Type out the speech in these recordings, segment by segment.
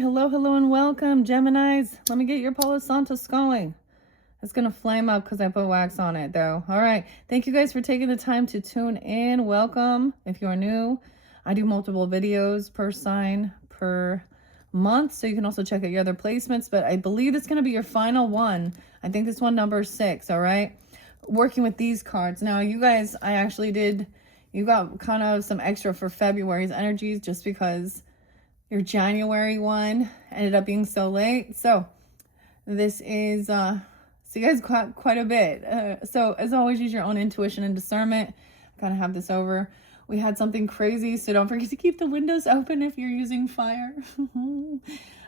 right, hello and welcome, Geminis. Let me get your Palo Santos going. It's gonna flame up because I put wax on it though. All right, thank you guys for taking the time to tune in. Welcome. If you're new, I do multiple videos per sign per month, so you can also check out your other placements, but I believe it's gonna be your final one. I think this one number 6. All right, working with these cards now, you guys, you got kind of some extra for February's energies just because your January one ended up being so late. So this is so you guys got quite a bit. So as always, use your own intuition and discernment. I kind of have this over. We had something crazy, so don't forget to keep the windows open if you're using fire.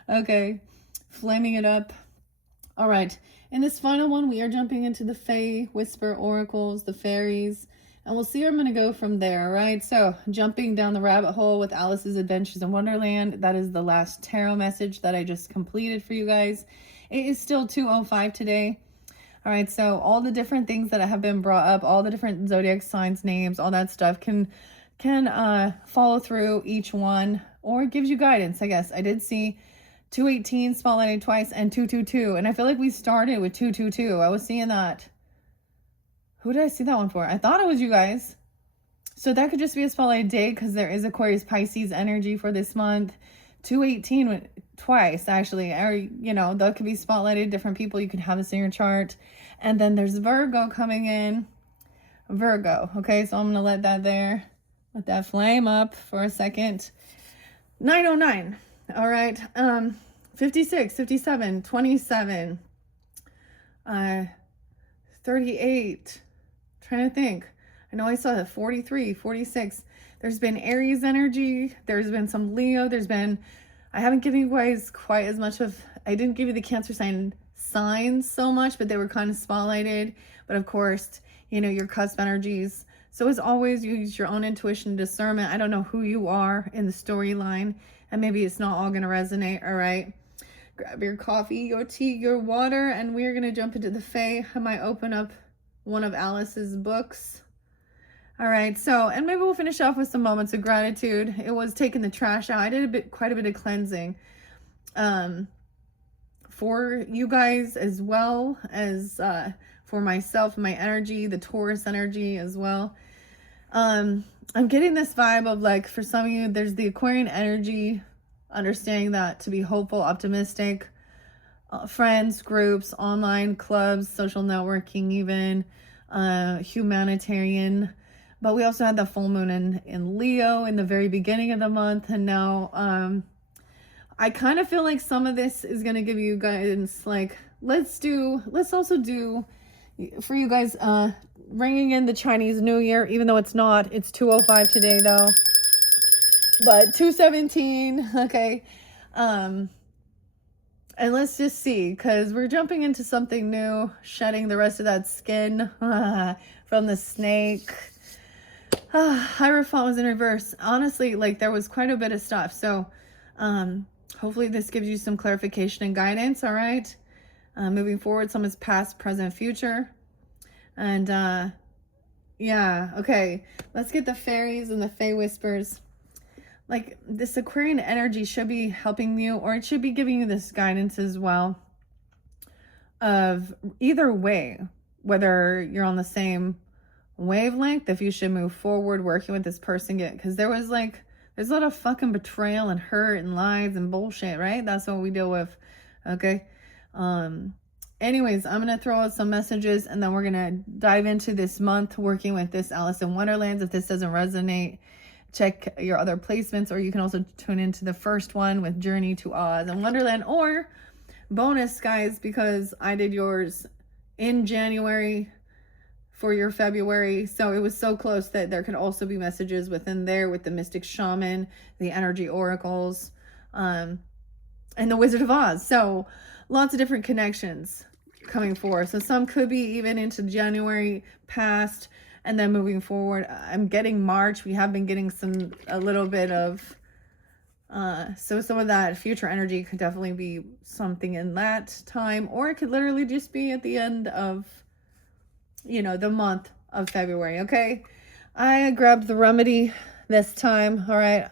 Okay, flaming it up. All right, in this final one, we are jumping into the Fae Whisper Oracles, the fairies, and we'll see where I'm going to go from there, right? So jumping down the rabbit hole with Alice's Adventures in Wonderland. That is the last tarot message that I just completed for you guys. It is still 2:05 today. All right, so all the different things that have been brought up, all the different zodiac signs, names, all that stuff can follow through each one, or it gives you guidance, I guess. I did see 218 spotlighted twice and 222, and I feel like we started with 222. I was seeing that. Who did I see that one for? I thought it was you guys. So that could just be a spotlight day because there is Aquarius Pisces energy for this month. 218 twice, actually. Or, you know, that could be spotlighted. Different people. You can have this in your chart. And then there's Virgo coming in. Virgo. Okay, so I'm going to let that there. Let that flame up for a second. 909. All right. 56, 57, 27. 38. Trying to think. I know I saw that 43, 46. There's been Aries energy. There's been some Leo. I haven't given you guys quite as much of, I didn't give you the Cancer sign signs so much, but they were kind of spotlighted. But of course, you know, your cusp energies. So as always, use your own intuition and discernment. I don't know who you are in the storyline, and maybe it's not all going to resonate. All right. Grab your coffee, your tea, your water, and we're going to jump into the Fae. I might open up one of Alice's books. All right, so, and maybe we'll finish off with some moments of gratitude. It was taking the trash out. I did quite a bit of cleansing for you guys, as well as for myself, my energy, the Taurus energy as well. I'm getting this vibe of, like, for some of you, there's the Aquarian energy, understanding that to be hopeful, optimistic, friends, groups, online clubs, social networking, even humanitarian. But we also had the full moon in Leo in the very beginning of the month, and now I kind of feel like some of this is going to give you guidance. Like, let's also do for you guys ringing in the Chinese New Year, even though it's not. It's 2:05 today though. But 217, okay. And let's just see, because we're jumping into something new, shedding the rest of that skin from the snake. Hierophant was in reverse. Honestly, like, there was quite a bit of stuff. So hopefully this gives you some clarification and guidance, all right? Moving forward, some is past, present, future. And yeah, okay. Let's get the fairies and the Fae Whispers. Like, this Aquarian energy should be helping you, or it should be giving you this guidance as well of either way, whether you're on the same wavelength, if you should move forward working with this person, because there's a lot of fucking betrayal and hurt and lies and bullshit, right? That's what we deal with. Okay. Anyways, I'm gonna throw out some messages, and then we're gonna dive into this month working with this Alice in Wonderland. If this doesn't resonate, check your other placements, or you can also tune into the first one with Journey to Oz and Wonderland, or bonus, guys, because I did yours in January for your February. So it was so close that there could also be messages within there with the Mystic Shaman, the Energy Oracles, and the Wizard of Oz. So lots of different connections coming forward. So some could be even into January past, and then moving forward. I'm getting March. We have been getting a little bit of, so some of that future energy could definitely be something in that time, or it could literally just be at the end of, you know, the month of February. Okay. I grabbed the remedy this time. All right.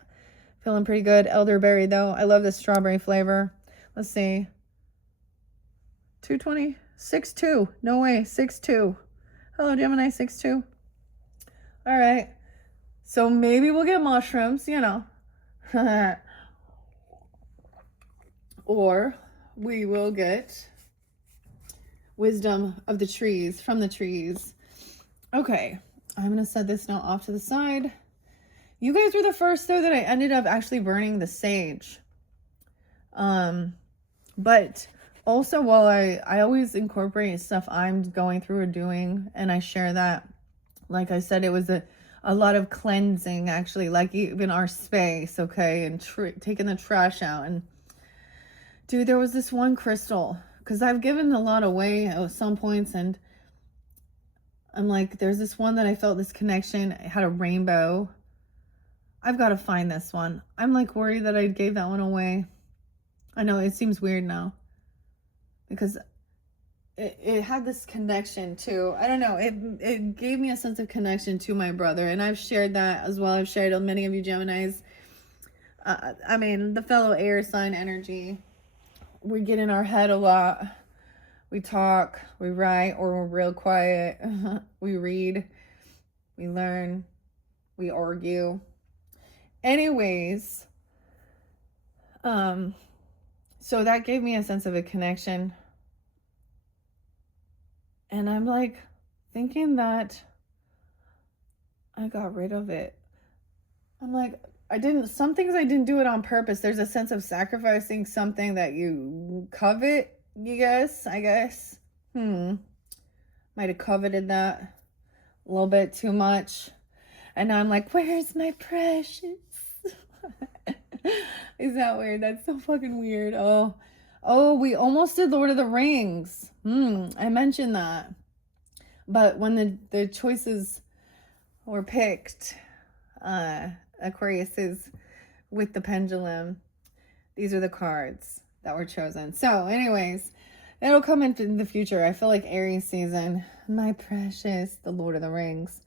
Feeling pretty good. Elderberry, though. I love this strawberry flavor. Let's see. 220. 6'2". No way. 6'2". Hello, Gemini. 6'2". All right. So maybe we'll get mushrooms, you know. Or we will get wisdom of the trees, from the trees. Okay. I'm going to set this now off to the side. You guys were the first, though, that I ended up actually burning the sage. But also, while I always incorporate stuff I'm going through or doing, and I share that, like I said, it was a lot of cleansing, actually, like even our space, okay, and taking the trash out. And dude, there was this one crystal, because I've given a lot away at some points, and I'm like, there's this one that I felt this connection. It had a rainbow. I've got to find this one. I'm like worried that I gave that one away. I know it seems weird now, because it had this connection to, I don't know, it gave me a sense of connection to my brother, and I've shared that as well. I've shared with many of you Geminis. I mean, the fellow air sign energy. We get in our head a lot. We talk, we write, or we're real quiet. We read, we learn, we argue. Anyways, so that gave me a sense of a connection. And I'm like thinking that I got rid of it. I'm like, some things I didn't do it on purpose. There's a sense of sacrificing something that you covet, I guess. Might have coveted that a little bit too much. And now I'm like, where's my precious? Is that weird? That's so fucking weird. Oh, we almost did Lord of the Rings. I mentioned that. But when the choices were picked, Aquarius is with the pendulum. These are the cards that were chosen. So anyways, it'll come in the future. I feel like Aries season. My precious, the Lord of the Rings.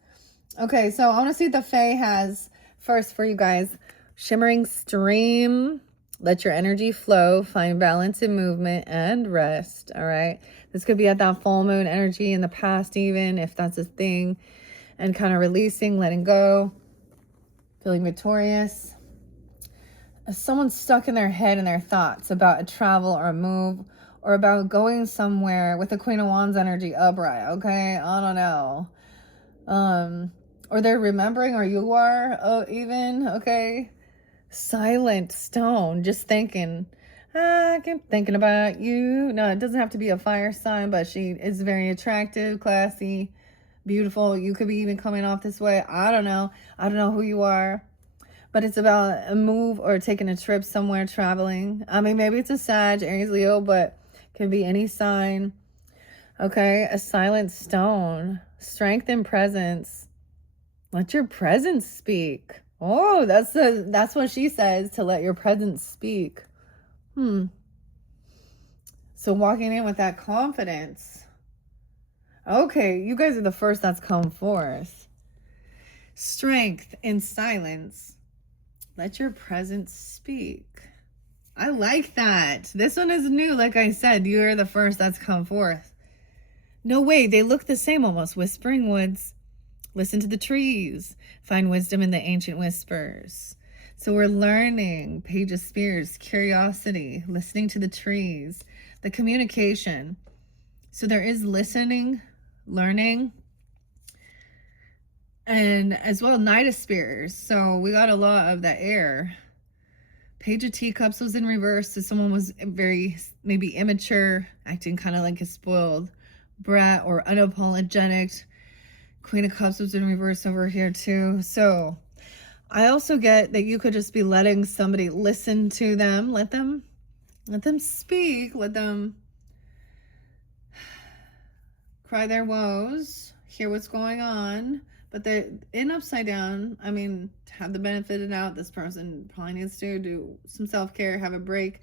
Okay, so I want to see what the Fae has first for you guys. Shimmering stream. Let your energy flow. Find balance in movement and rest. All right. This could be at that full moon energy in the past, even if that's a thing. And kind of releasing, letting go. Feeling victorious. Someone's stuck in their head and their thoughts about a travel or a move, or about going somewhere with the Queen of Wands energy upright. Okay. I don't know. Or they're remembering, or you are, even. Okay. Silent stone, just thinking, I keep thinking about you. No, it doesn't have to be a fire sign, but she is very attractive, classy, beautiful. You could be even coming off this way. I don't know who you are, but it's about a move or taking a trip somewhere, traveling. I mean, maybe it's a Sag, Aries, Leo, but can be any sign. Okay, a silent stone, strength and presence. Let your presence speak. Oh, that's what she says, to let your presence speak. So walking in with that confidence. Okay, you guys are the first that's come forth. Strength in silence. Let your presence speak. I like that. This one is new. Like I said, you're the first that's come forth. No way, they look the same almost. Whispering woods. Listen to the trees. Find wisdom in the ancient whispers. So we're learning. Page of Spears. Curiosity. Listening to the trees. The communication. So there is listening, learning. And as well, Knight of Spears. So we got a lot of the air. Page of Teacups was in reverse. So someone was very, maybe immature. Acting kind of like a spoiled brat or unapologetic. Queen of Cups was in reverse over here too. So I also get that you could just be letting somebody listen to them. Let them speak. Let them cry their woes. Hear what's going on. But they're in upside down. I mean, have the benefit of the doubt. This person probably needs to do some self-care, have a break,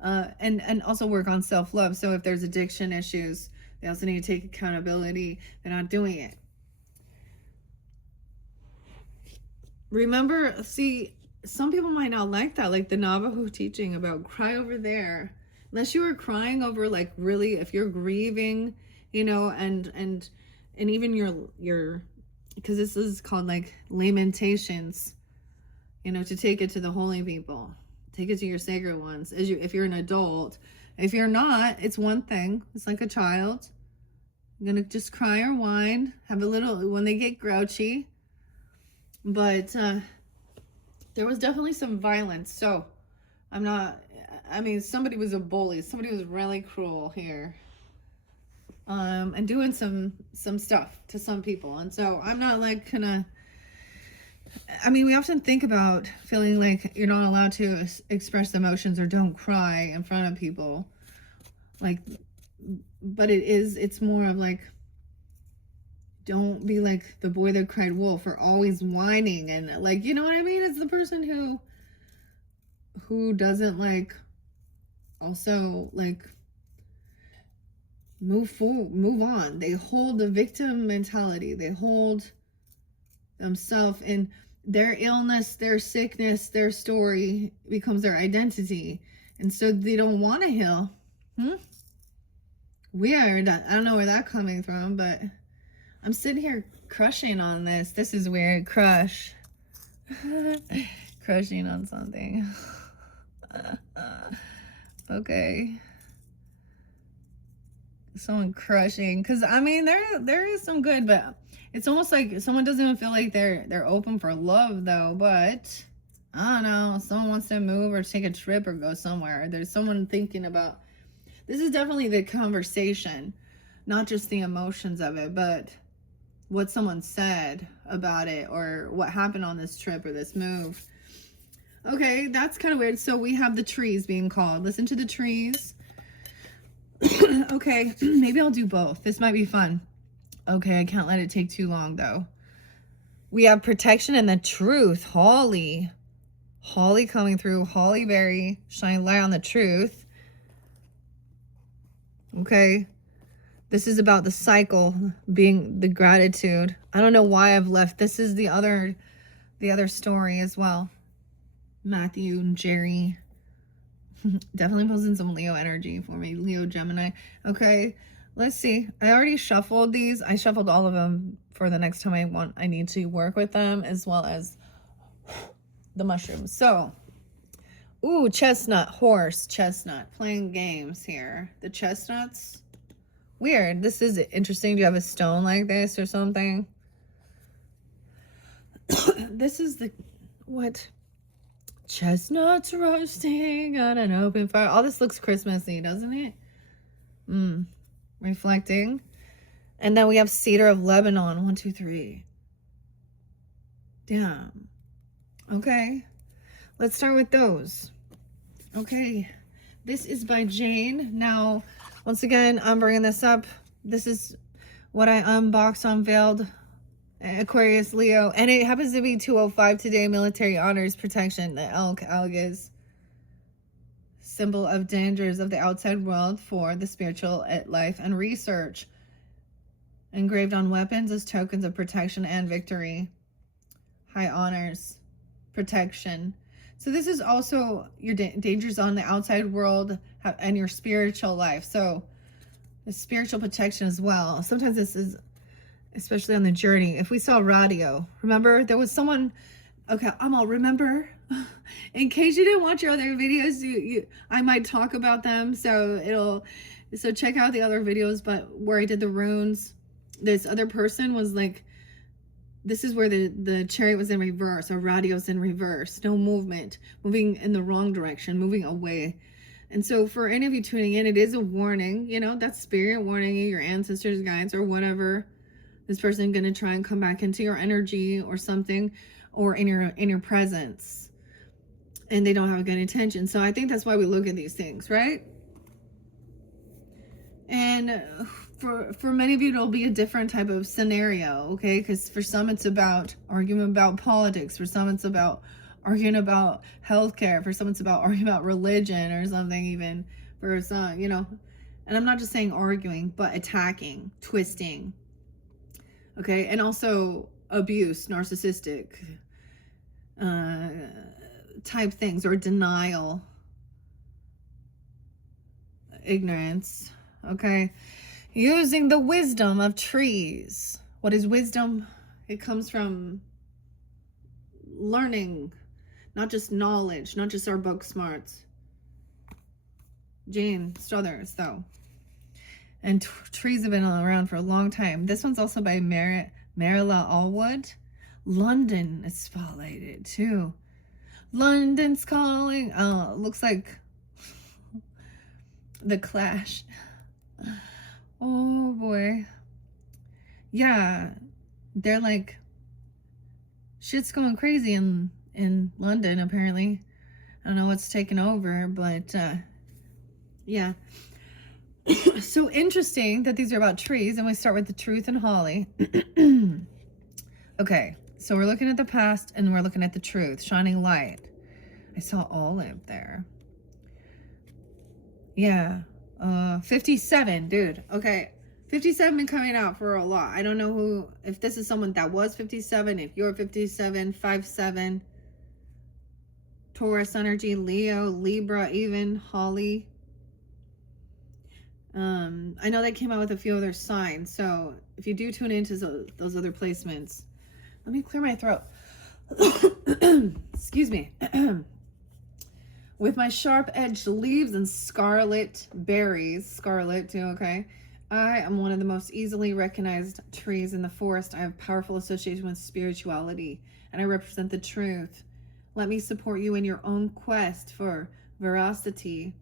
and also work on self-love. So if there's addiction issues, they also need to take accountability. They're not doing it. Remember, see, some people might not like that, like the Navajo teaching about cry over there. Unless you were crying over, like, really, if you're grieving, you know, and even your, because this is called like lamentations, you know, to take it to the holy people, take it to your sacred ones. As you, if you're an adult, if you're not, it's one thing. It's like a child. You're gonna just cry or whine, have a little when they get grouchy. But there was definitely some violence. So I'm not. I mean, somebody was a bully. Somebody was really cruel here. And doing some stuff to some people. And so I'm not like gonna. I mean, we often think about feeling like you're not allowed to express emotions or don't cry in front of people. Like, but it's more of like, don't be like the boy that cried wolf or always whining and like, you know what I mean? It's the person who doesn't like also like move on. They hold the victim mentality. They hold themselves in their illness, their sickness, their story becomes their identity. And so they don't want to heal. Weird. I don't know where that's coming from, but I'm sitting here crushing on this. This is weird. Crush. Crushing on something. Okay. Someone crushing. Because, I mean, there is some good, but it's almost like someone doesn't even feel like they're open for love, though. But, I don't know. Someone wants to move or take a trip or go somewhere. There's someone thinking about... This is definitely the conversation. Not just the emotions of it, but... what someone said about it or what happened on this trip or this move. Okay, that's kind of weird. So we have the trees being called. Listen to the trees. Okay, maybe I'll do both. This might be fun. Okay, I can't let it take too long though. We have protection and the truth. Holly. Holly coming through. Holly Berry. Shine light on the truth. Okay. This is about the cycle being the gratitude. I don't know why I've left. This is the other story as well. Matthew and Jerry. Definitely pulls in some Leo energy for me. Leo, Gemini. Okay, let's see. I already shuffled these. I shuffled all of them for the next time I need to work with them, as well as the mushrooms. So, ooh, chestnut, horse, chestnut. Playing games here. The chestnuts. Weird. This is interesting. Do you have a stone like this or something? This is the... what? Chestnuts roasting on an open fire. All this looks Christmassy, doesn't it? Reflecting. And then we have cedar of Lebanon. 1, 2, 3. Damn. Okay. Let's start with those. Okay. This is by Jane. Now... once again, I'm bringing this up. This is what I unboxed, unveiled. Aquarius, Leo. And it happens to be 205 today. Military honors protection. The elk is symbol of dangers of the outside world for the spiritual life and research. Engraved on weapons as tokens of protection and victory. High honors. Protection. So this is also your dangers on the outside world and your spiritual life. So the spiritual protection as well. Sometimes this is, especially on the journey. If we saw radio, remember there was someone, okay, remember, in case you didn't watch your other videos, I might talk about them. So check out the other videos, but where I did the runes, this other person was like, this is where the chariot was in reverse, or radio's in reverse, no movement, moving in the wrong direction, moving away. And so for any of you tuning in, it is a warning, you know, that's spirit warning you, your ancestors, guides, or whatever. This person going to try and come back into your energy or something, or in your presence, and they don't have good intention. So I think that's why we look at these things, right? And for many of you, it'll be a different type of scenario, okay? Because for some, it's about arguing about politics. For some, it's about arguing about healthcare. For some, it's about arguing about religion or something even. For some, you know. And I'm not just saying arguing, but attacking, twisting, okay? And also abuse, narcissistic, type things, or denial, ignorance. Okay. Using the wisdom of trees. What is wisdom? It comes from learning, not just knowledge, not just our book smarts. Jane Struthers, though. And trees have been around for a long time. This one's also by Marilla Allwood. London is spotlighted too. London's calling. Oh, it looks like The Clash. Oh boy. Yeah, they're like, shit's going crazy in London apparently. I don't know what's taken over, but yeah. So interesting that these are about trees, and we start with the truth and holly. Okay, so we're looking at the past and we're looking at the truth, shining light. I saw olive there. Yeah, 57, dude. Okay, 57 been coming out for a lot. I don't know who, if this is someone that was 57, if you're 57, 57, Taurus energy, Leo, Libra, even Holly. I know they came out with a few other signs, so if you do tune into those other placements, let me clear my throat. Excuse me. With my sharp-edged leaves and scarlet berries, scarlet too, okay? I am one of the most easily recognized trees in the forest. I have powerful association with spirituality, and I represent the truth. Let me support you in your own quest for veracity.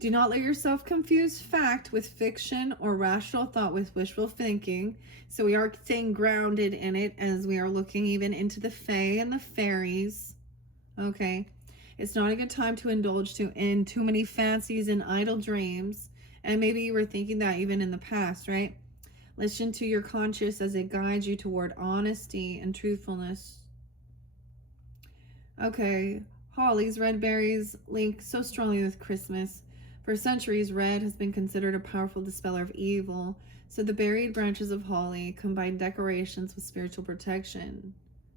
Do not let yourself confuse fact with fiction or rational thought with wishful thinking. So we are staying grounded in it as we are looking even into the fae and the fairies. Okay. It's not a good time to indulge in too many fancies and idle dreams. And maybe you were thinking that even in the past, right? Listen to your conscience as it guides you toward honesty and truthfulness. Okay. Hollies, red berries link so strongly with Christmas. For centuries, red has been considered a powerful dispeller of evil, so the buried branches of holly combine decorations with spiritual protection.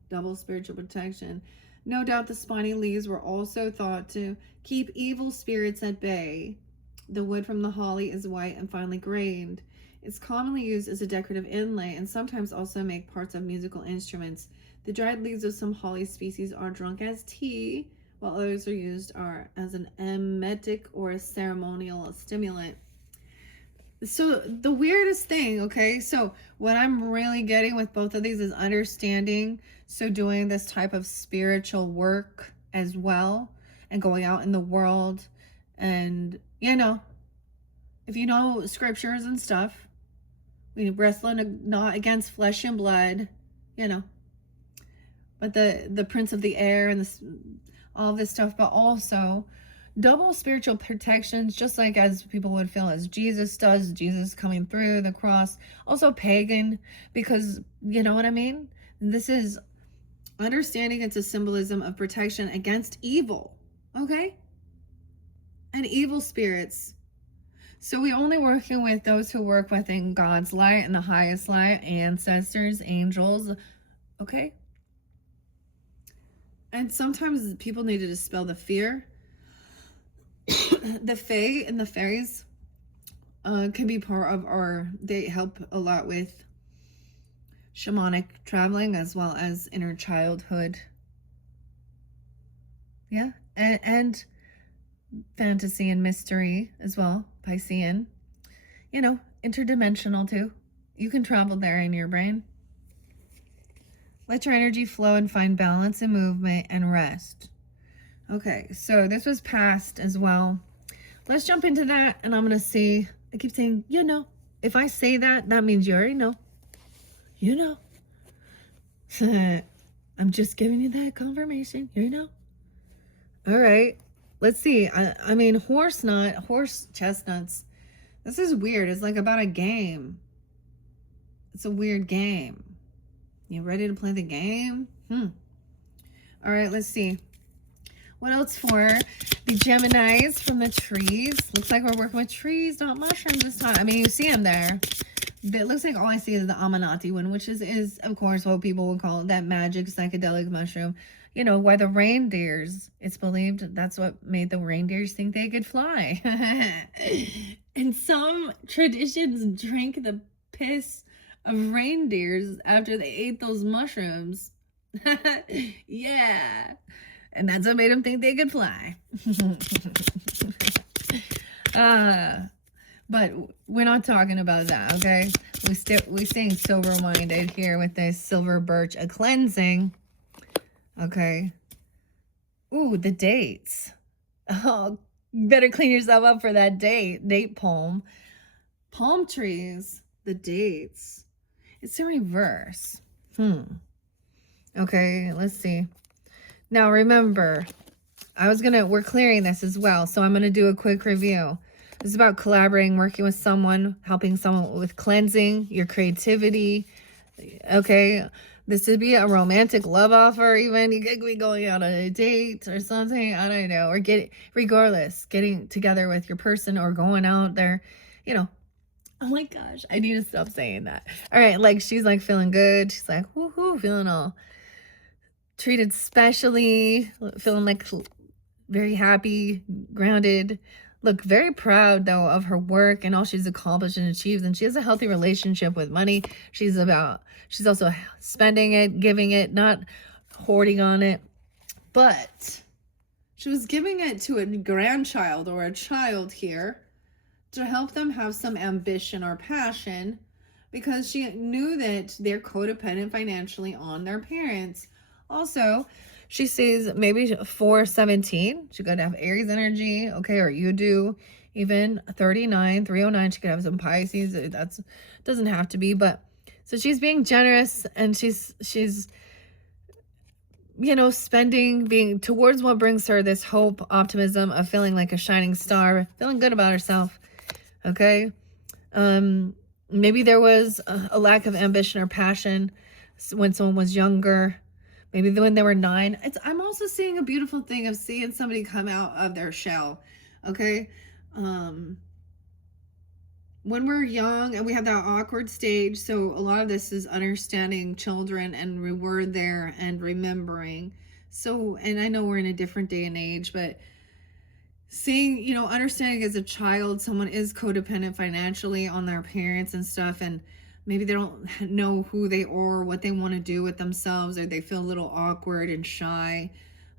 Double spiritual protection. No doubt the spiny leaves were also thought to keep evil spirits at bay. The wood from the holly is white and finely grained. It's commonly used as a decorative inlay and sometimes also make parts of musical instruments. The dried leaves of some holly species are drunk as tea, while others are used as an emetic or a ceremonial stimulant. So the weirdest thing, okay, so what I'm really getting with both of these is understanding, so doing this type of spiritual work as well, and going out in the world, and, you know, if you know scriptures and stuff, we wrestling not against flesh and blood, you know, but the prince of the air and all this stuff, but also double spiritual protections, just like as people would feel as Jesus does, Jesus coming through the cross. Also pagan, because you know what I mean? This is understanding it's a symbolism of protection against evil, okay? And evil spirits. So we're only working with those who work within God's light and the highest light, ancestors, angels, okay? And sometimes people need to dispel the fear. The fae and the fairies can be part of they help a lot with shamanic traveling as well as inner childhood. Yeah, and fantasy and mystery as well, Piscean. You know, interdimensional too. You can travel there in your brain. Let your energy flow and find balance and movement and rest. Okay, so this was past as well. Let's jump into that, and I'm going to see. I keep saying, you know. If I say that, that means you already know. You know. I'm just giving you that confirmation. You know. All right. Let's see. I mean, horse chestnuts. This is weird. It's like about a game. It's a weird game. You ready to play the game? All right, let's see. What else for the Geminis from the trees? Looks like we're working with trees, not mushrooms this time. I mean, you see them there. It looks like all I see is the Aminati one, which is of course, what people would call that magic psychedelic mushroom. you know, why the reindeers, it's believed that's what made the reindeers think they could fly. And some traditions drank the piss of reindeers after they ate those mushrooms. Yeah. And that's what made them think they could fly. But we're not talking about that, okay? We're staying sober-minded here with this silver birch, a cleansing. Okay. Ooh, the dates. Oh, better clean yourself up for that date palm. Palm trees, the dates. It's in reverse. Okay, let's see. Now remember, we're clearing this as well, so I'm gonna do a quick review. This is about collaborating, working with someone, helping someone with cleansing your creativity. Okay, this would be a romantic love offer, even. You could be going out on a date or something, I don't know, or getting together with your person or going out there, you know. Oh my gosh, I need to stop saying that. All right, like she's like feeling good. She's like, woohoo, feeling all treated specially, feeling like very happy, grounded. Look, very proud though of her work and all she's accomplished and achieved. And she has a healthy relationship with money. She's also spending it, giving it, not hoarding on it. But she was giving it to a grandchild or a child here to help them have some ambition or passion, because she knew that they're codependent financially on their parents. Also, she sees maybe 417. She could have Aries energy, okay, or you do. Even 39, 309, she could have some Pisces. That's doesn't have to be, but so she's being generous, and she's you know, spending, being towards what brings her this hope, optimism of feeling like a shining star, feeling good about herself. Okay. Maybe there was a lack of ambition or passion when someone was younger. Maybe when they were 9. I'm also seeing a beautiful thing of seeing somebody come out of their shell. Okay. When we're young and we have that awkward stage, so a lot of this is understanding children and reward there and remembering. So, and I know we're in a different day and age, but seeing, you know, understanding as a child, someone is codependent financially on their parents and stuff, and maybe they don't know who they are, what they want to do with themselves, or they feel a little awkward and shy.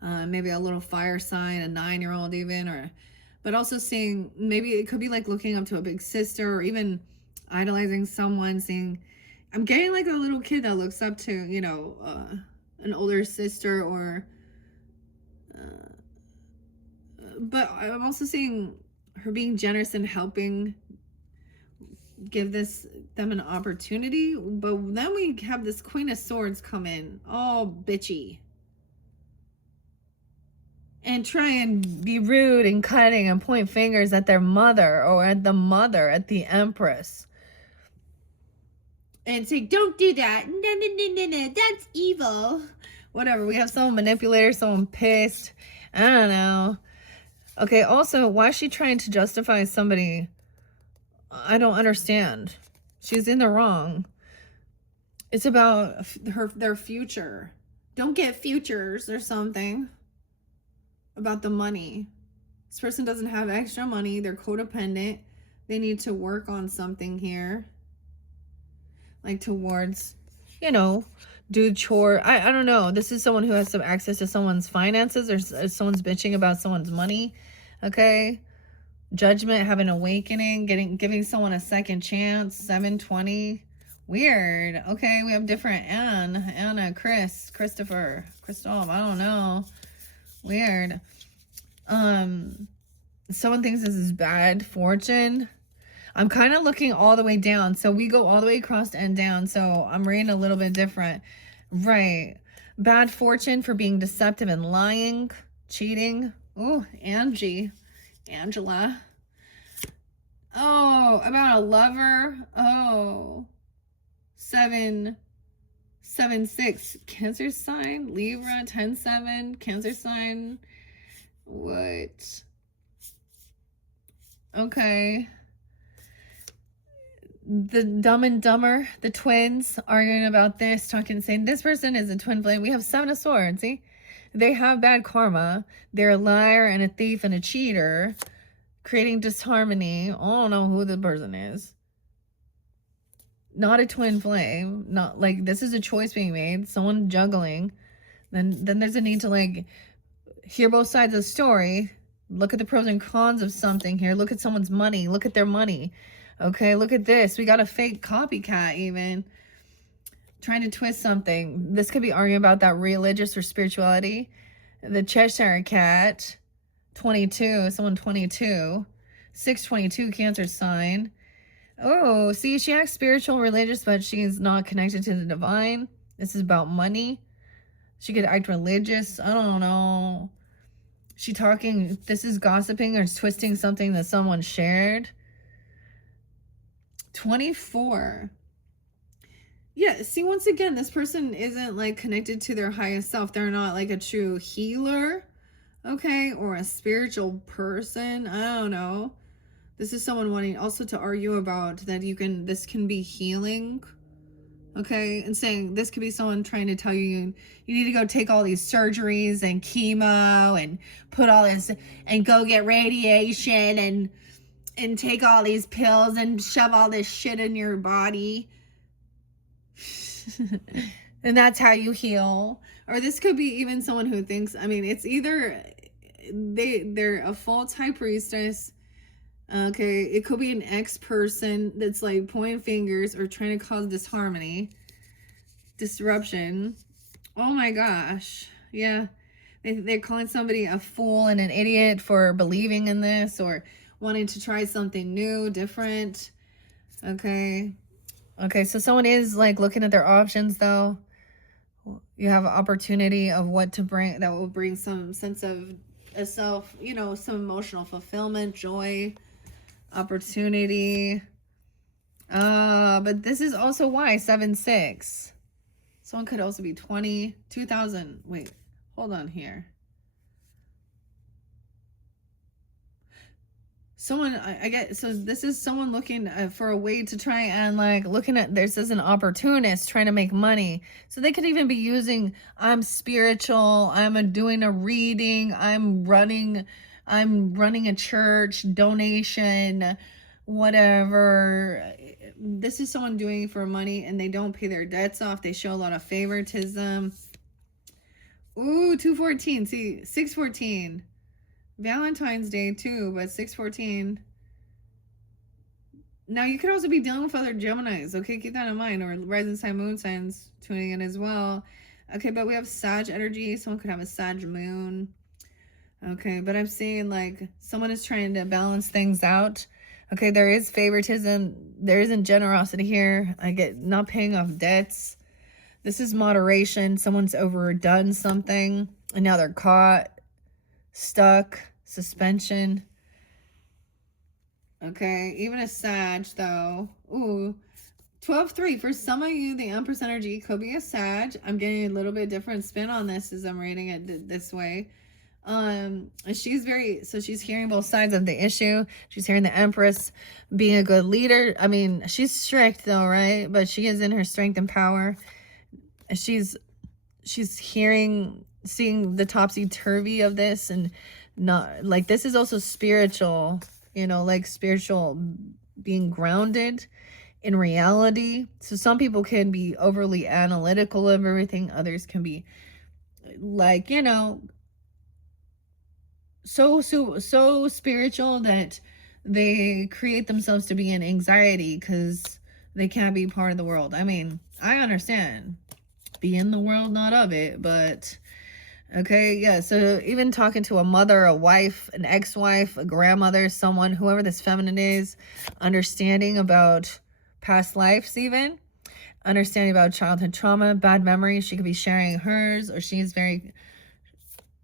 Maybe a little fire sign, a 9-year-old even, but also seeing, maybe it could be like looking up to a big sister, or even idolizing someone, seeing, I'm getting like a little kid that looks up to, you know, an older sister, or but I'm also seeing her being generous and helping give them an opportunity. But then we have this Queen of Swords come in, all bitchy, and try and be rude and cutting and point fingers at their mother, or at the Empress, and say, don't do that, no, that's evil. Whatever. We have someone manipulator, someone pissed, I don't know. Okay, also, why is she trying to justify somebody? I don't understand. She's in the wrong. It's about their future. Don't get futures or something. About the money. This person doesn't have extra money. They're codependent. They need to work on something here. Like towards, you know, do chore. I don't know. This is someone who has some access to someone's finances, or someone's bitching about someone's money. Okay. Judgment, have an awakening, giving someone a second chance. 720. Weird. Okay, we have different Anna, Christopher, Christoph, I don't know. Weird. Someone thinks this is bad fortune. I'm kind of looking all the way down. So we go all the way across and down. So I'm reading a little bit different. Right. Bad fortune for being deceptive and lying, cheating. Oh, Angela. Oh, about a lover. Oh, 7/6. Cancer sign. Libra. 10/7. Cancer sign. What? Okay. The Dumb and Dumber, the twins, arguing about this, saying this person is a twin flame. We have 7 of Swords, see? they have bad karma. They're a liar and a thief and a cheater, creating disharmony. I don't know who the person is. Not a twin flame. Not like, this is a choice being made. Someone juggling. Then there's a need to like hear both sides of the story. Look at the pros and cons of something here. Look at someone's money. Look at their money. Okay, look at this. We got a fake copycat even. Trying to twist something. This could be arguing about that religious or spirituality. The Cheshire Cat. 22. Someone 22. 622 Cancer sign. Oh, see, she acts spiritual, religious, but she's not connected to the divine. This is about money. She could act religious. I don't know. She talking, this is gossiping or twisting something that someone shared. 24. Yeah, see, once again, this person isn't like connected to their highest self. They're not like a true healer, okay, or a spiritual person. I don't know. This is someone wanting also to argue about that this can be healing, okay, and saying this could be someone trying to tell you need to go take all these surgeries and chemo and put all this and go get radiation and take all these pills and shove all this shit in your body. And that's how you heal. Or this could be even someone who thinks, I mean, it's either they're a false high priestess. Okay, it could be an ex-person that's like pointing fingers or trying to cause disharmony, disruption. Oh my gosh. Yeah. They're calling somebody a fool and an idiot for believing in this or wanting to try something new, different. Okay. Okay, so someone is like looking at their options though. You have an opportunity of what to bring that will bring some sense of a self, you know, some emotional fulfillment, joy, opportunity. But this is also why 7-6. Someone could also be 20, 2000. Wait, hold on here. Someone, I get, so this is someone looking for a way to try and like looking at this as an opportunist trying to make money. So they could even be using, I'm spiritual, I'm doing a reading, I'm running a church, donation, whatever. This is someone doing it for money and they don't pay their debts off. They show a lot of favoritism. Ooh, 214. See, 614. Valentine's Day too, but 614. Now you could also be dealing with other Geminis. Okay, keep that in mind. Or rising sign, moon signs tuning in as well. Okay, but we have Sag energy. Someone could have a Sag moon. Okay, but I'm seeing like someone is trying to balance things out. Okay, there is favoritism. There isn't generosity here. I get not paying off debts. This is moderation. Someone's overdone something and now they're caught, stuck, suspension. Okay, even a Sag though. Ooh, 12-3. For some of you, the Empress energy could be a Sag. I'm getting a little bit different spin on this as I'm reading it this way. She's she's hearing both sides of the issue. She's hearing the Empress being a good leader. I mean, she's strict though, right? But she is in her strength and power. She's seeing the topsy-turvy of this, and not like this is also spiritual, you know, like spiritual being grounded in reality. So some people can be overly analytical of everything. Others can be like, you know, so spiritual that they create themselves to be in anxiety because they can't be part of the world. I mean, I understand. Be in the world, not of it, but okay, yeah. So even talking to a mother, a wife, an ex-wife, a grandmother, someone, whoever this feminine is, understanding about past lives, even understanding about childhood trauma, bad memories. She could be sharing hers, or she's very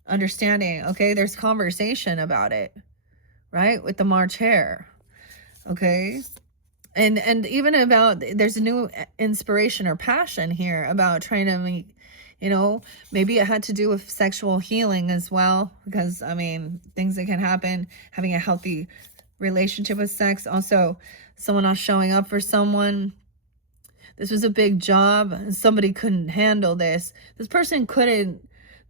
understanding. Okay, there's conversation about it, right, with the March hare. Okay, and even about, there's a new inspiration or passion here about trying to make, you know, maybe it had to do with sexual healing as well, because I mean, things that can happen, having a healthy relationship with sex. Also, someone else showing up for someone. This was a big job and somebody couldn't handle this. This person couldn't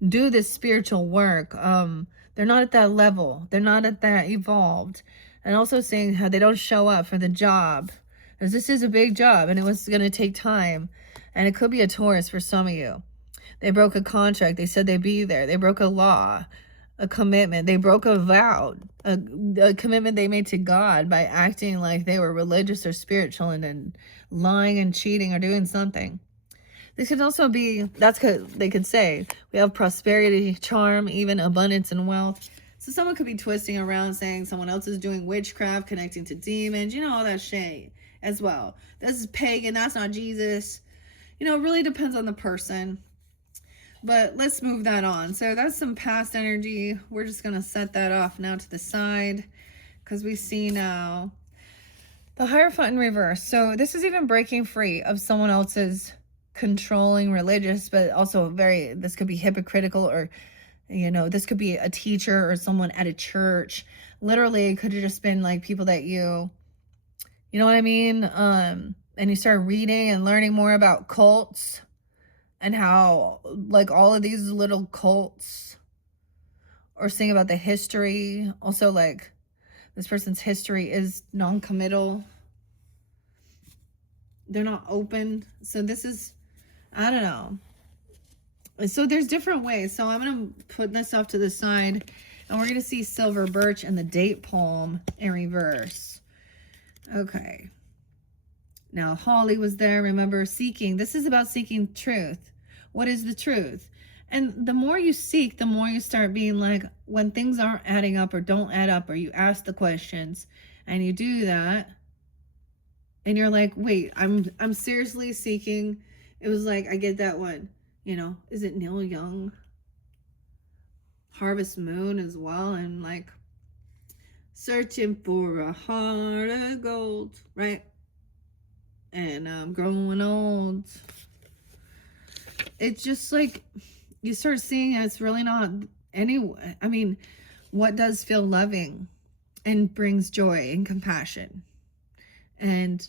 do this spiritual work. They're not at that level. They're not at that evolved. And also saying how they don't show up for the job. Because this is a big job and it was going to take time. And it could be a Taurus for some of you. They broke a contract. They said they'd be there. They broke a law, a commitment. They broke a vow, a commitment they made to God by acting like they were religious or spiritual and then lying and cheating or doing something. This could also be, that's what they could say. We have prosperity, charm, even abundance and wealth. So someone could be twisting around saying someone else is doing witchcraft, connecting to demons, you know, all that shit as well. This is pagan. That's not Jesus. You know, it really depends on the person. But let's move that on. So that's some past energy. We're just going to set that off now to the side because we see now the Hierophant in reverse. So this is even breaking free of someone else's controlling religious, but also this could be hypocritical, or, you know, this could be a teacher or someone at a church. Literally, it could have just been like people that you know what I mean? And you start reading and learning more about cults and how, like, all of these little cults, or seeing about the history. Also, like, this person's history is non-committal. They're not open. So this is, I don't know. So there's different ways. So I'm going to put this off to the side. And we're going to see silver birch and the date palm in reverse. Okay. Now, Holly was there. Remember, seeking. This is about seeking truth. What is the truth? And the more you seek, the more you start being like, when things aren't adding up or don't add up, or you ask the questions and you do that, and you're like, wait, I'm seriously seeking. It was like, I get that one. You know, is it Neil Young? Harvest Moon as well. And like, searching for a heart of gold, right? And I'm growing old. It's just like, you start seeing it's really not anyway. I mean, what does feel loving and brings joy and compassion and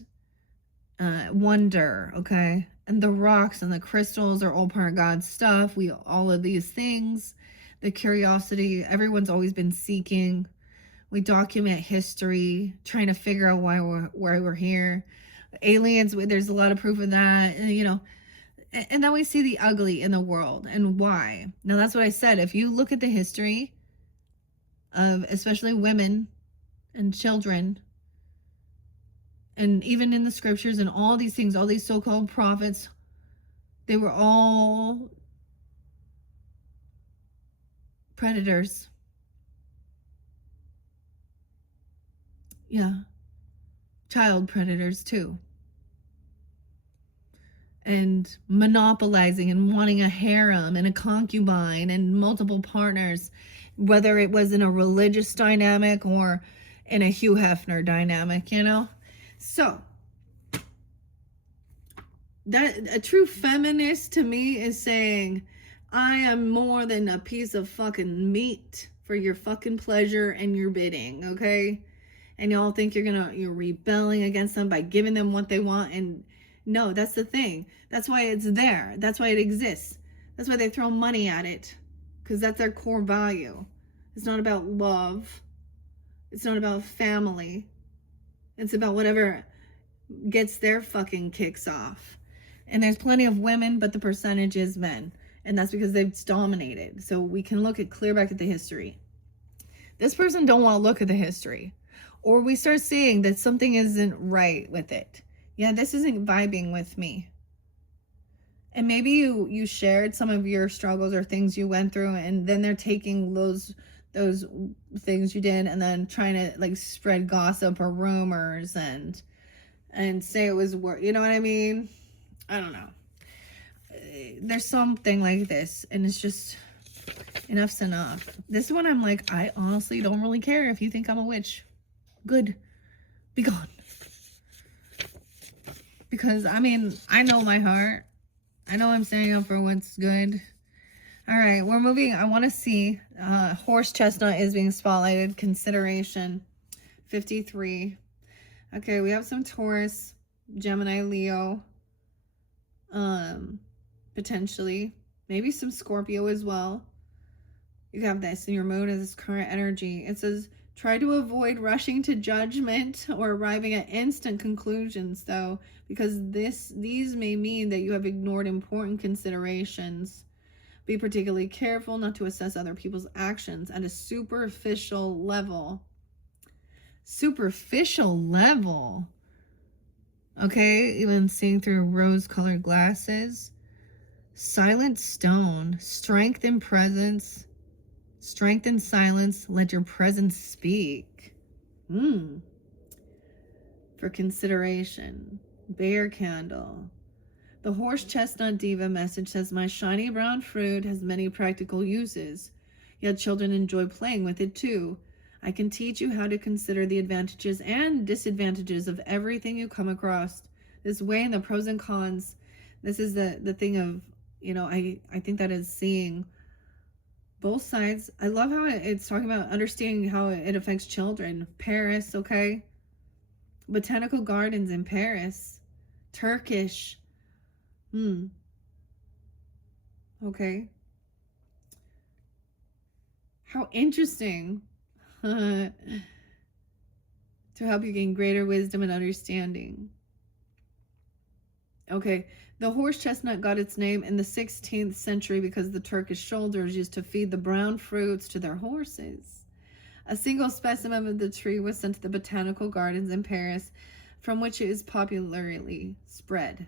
wonder, okay? And the rocks and the crystals are all part of God's stuff. All of these things, the curiosity, everyone's always been seeking. We document history, trying to figure out why we're here. Aliens, there's a lot of proof of that, and, you know, and then we see the ugly in the world and why. Now, that's what I said. If you look at the history of especially women and children, and even in the scriptures and all these things, all these so-called prophets, they were all predators. Yeah. Child predators too. And monopolizing and wanting a harem and a concubine and multiple partners, whether it was in a religious dynamic or in a Hugh Hefner dynamic, you know? So, that a true feminist to me is saying, I am more than a piece of fucking meat for your fucking pleasure and your bidding, okay? And y'all think you're rebelling against them by giving them what they want, and no, that's the thing. That's why it's there. That's why it exists. That's why they throw money at it, because that's their core value. It's not about love. It's not about family. It's about whatever gets their fucking kicks off. And there's plenty of women, but the percentage is men. And that's because they've dominated. So we can look at clear back at the history. This person don't want to look at the history. Or we start seeing that something isn't right with it. Yeah, this isn't vibing with me. And maybe you shared some of your struggles or things you went through, and then they're taking those things you did and then trying to like spread gossip or rumors and say it was work. You know what I mean? I don't know. There's something like this, and it's just enough's enough. This one I'm like, I honestly don't really care if you think I'm a witch. Good. Be gone. Because, I mean, I know my heart. I know I'm standing up for what's good. All right, we're moving. I want to see. Horse chestnut is being spotlighted. Consideration. 53. Okay, we have some Taurus, Gemini, Leo. Potentially. maybe some Scorpio as well. You have this in your moon as this current energy. It says, try to avoid rushing to judgment or arriving at instant conclusions, though, because these may mean that you have ignored important considerations. Be particularly careful not to assess other people's actions at a superficial level. Superficial level. Okay, even seeing through rose-colored glasses. Silent stone, strength and presence. Strength and silence, let your presence speak. For consideration. Bear candle. The horse chestnut diva message says, my shiny brown fruit has many practical uses, yet children enjoy playing with it too. I can teach you how to consider the advantages and disadvantages of everything you come across. This weighing the pros and cons. This is the thing of, I think that is seeing both sides. I love how it's talking about understanding how it affects children. Paris, okay? Botanical gardens in Paris. Turkish. Okay. How interesting. To help you gain greater wisdom and understanding. Okay. The horse chestnut got its name in the 16th century because the Turkish soldiers used to feed the brown fruits to their horses. A single specimen of the tree was sent to the botanical gardens in Paris, from which it is popularly spread.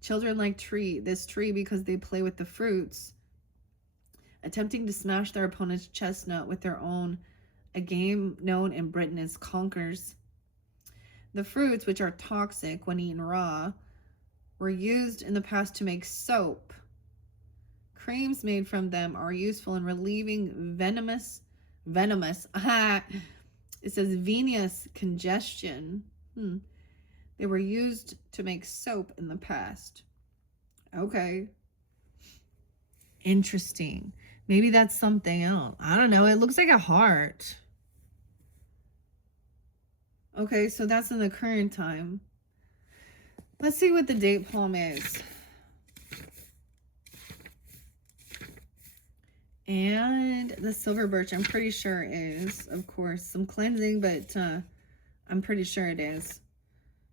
Children like this tree because they play with the fruits, attempting to smash their opponent's chestnut with their own, a game known in Britain as conkers. The fruits, which are toxic when eaten raw, were used in the past to make soap. Creams made from them are useful in relieving venomous, it says venous congestion. They were used to make soap in the past. Okay. Interesting. Maybe that's something else. I don't know. It looks like a heart. Okay, so that's in the current time. Let's see what the date palm is. And the silver birch, I'm pretty sure is, of course, some cleansing, but I'm pretty sure it is.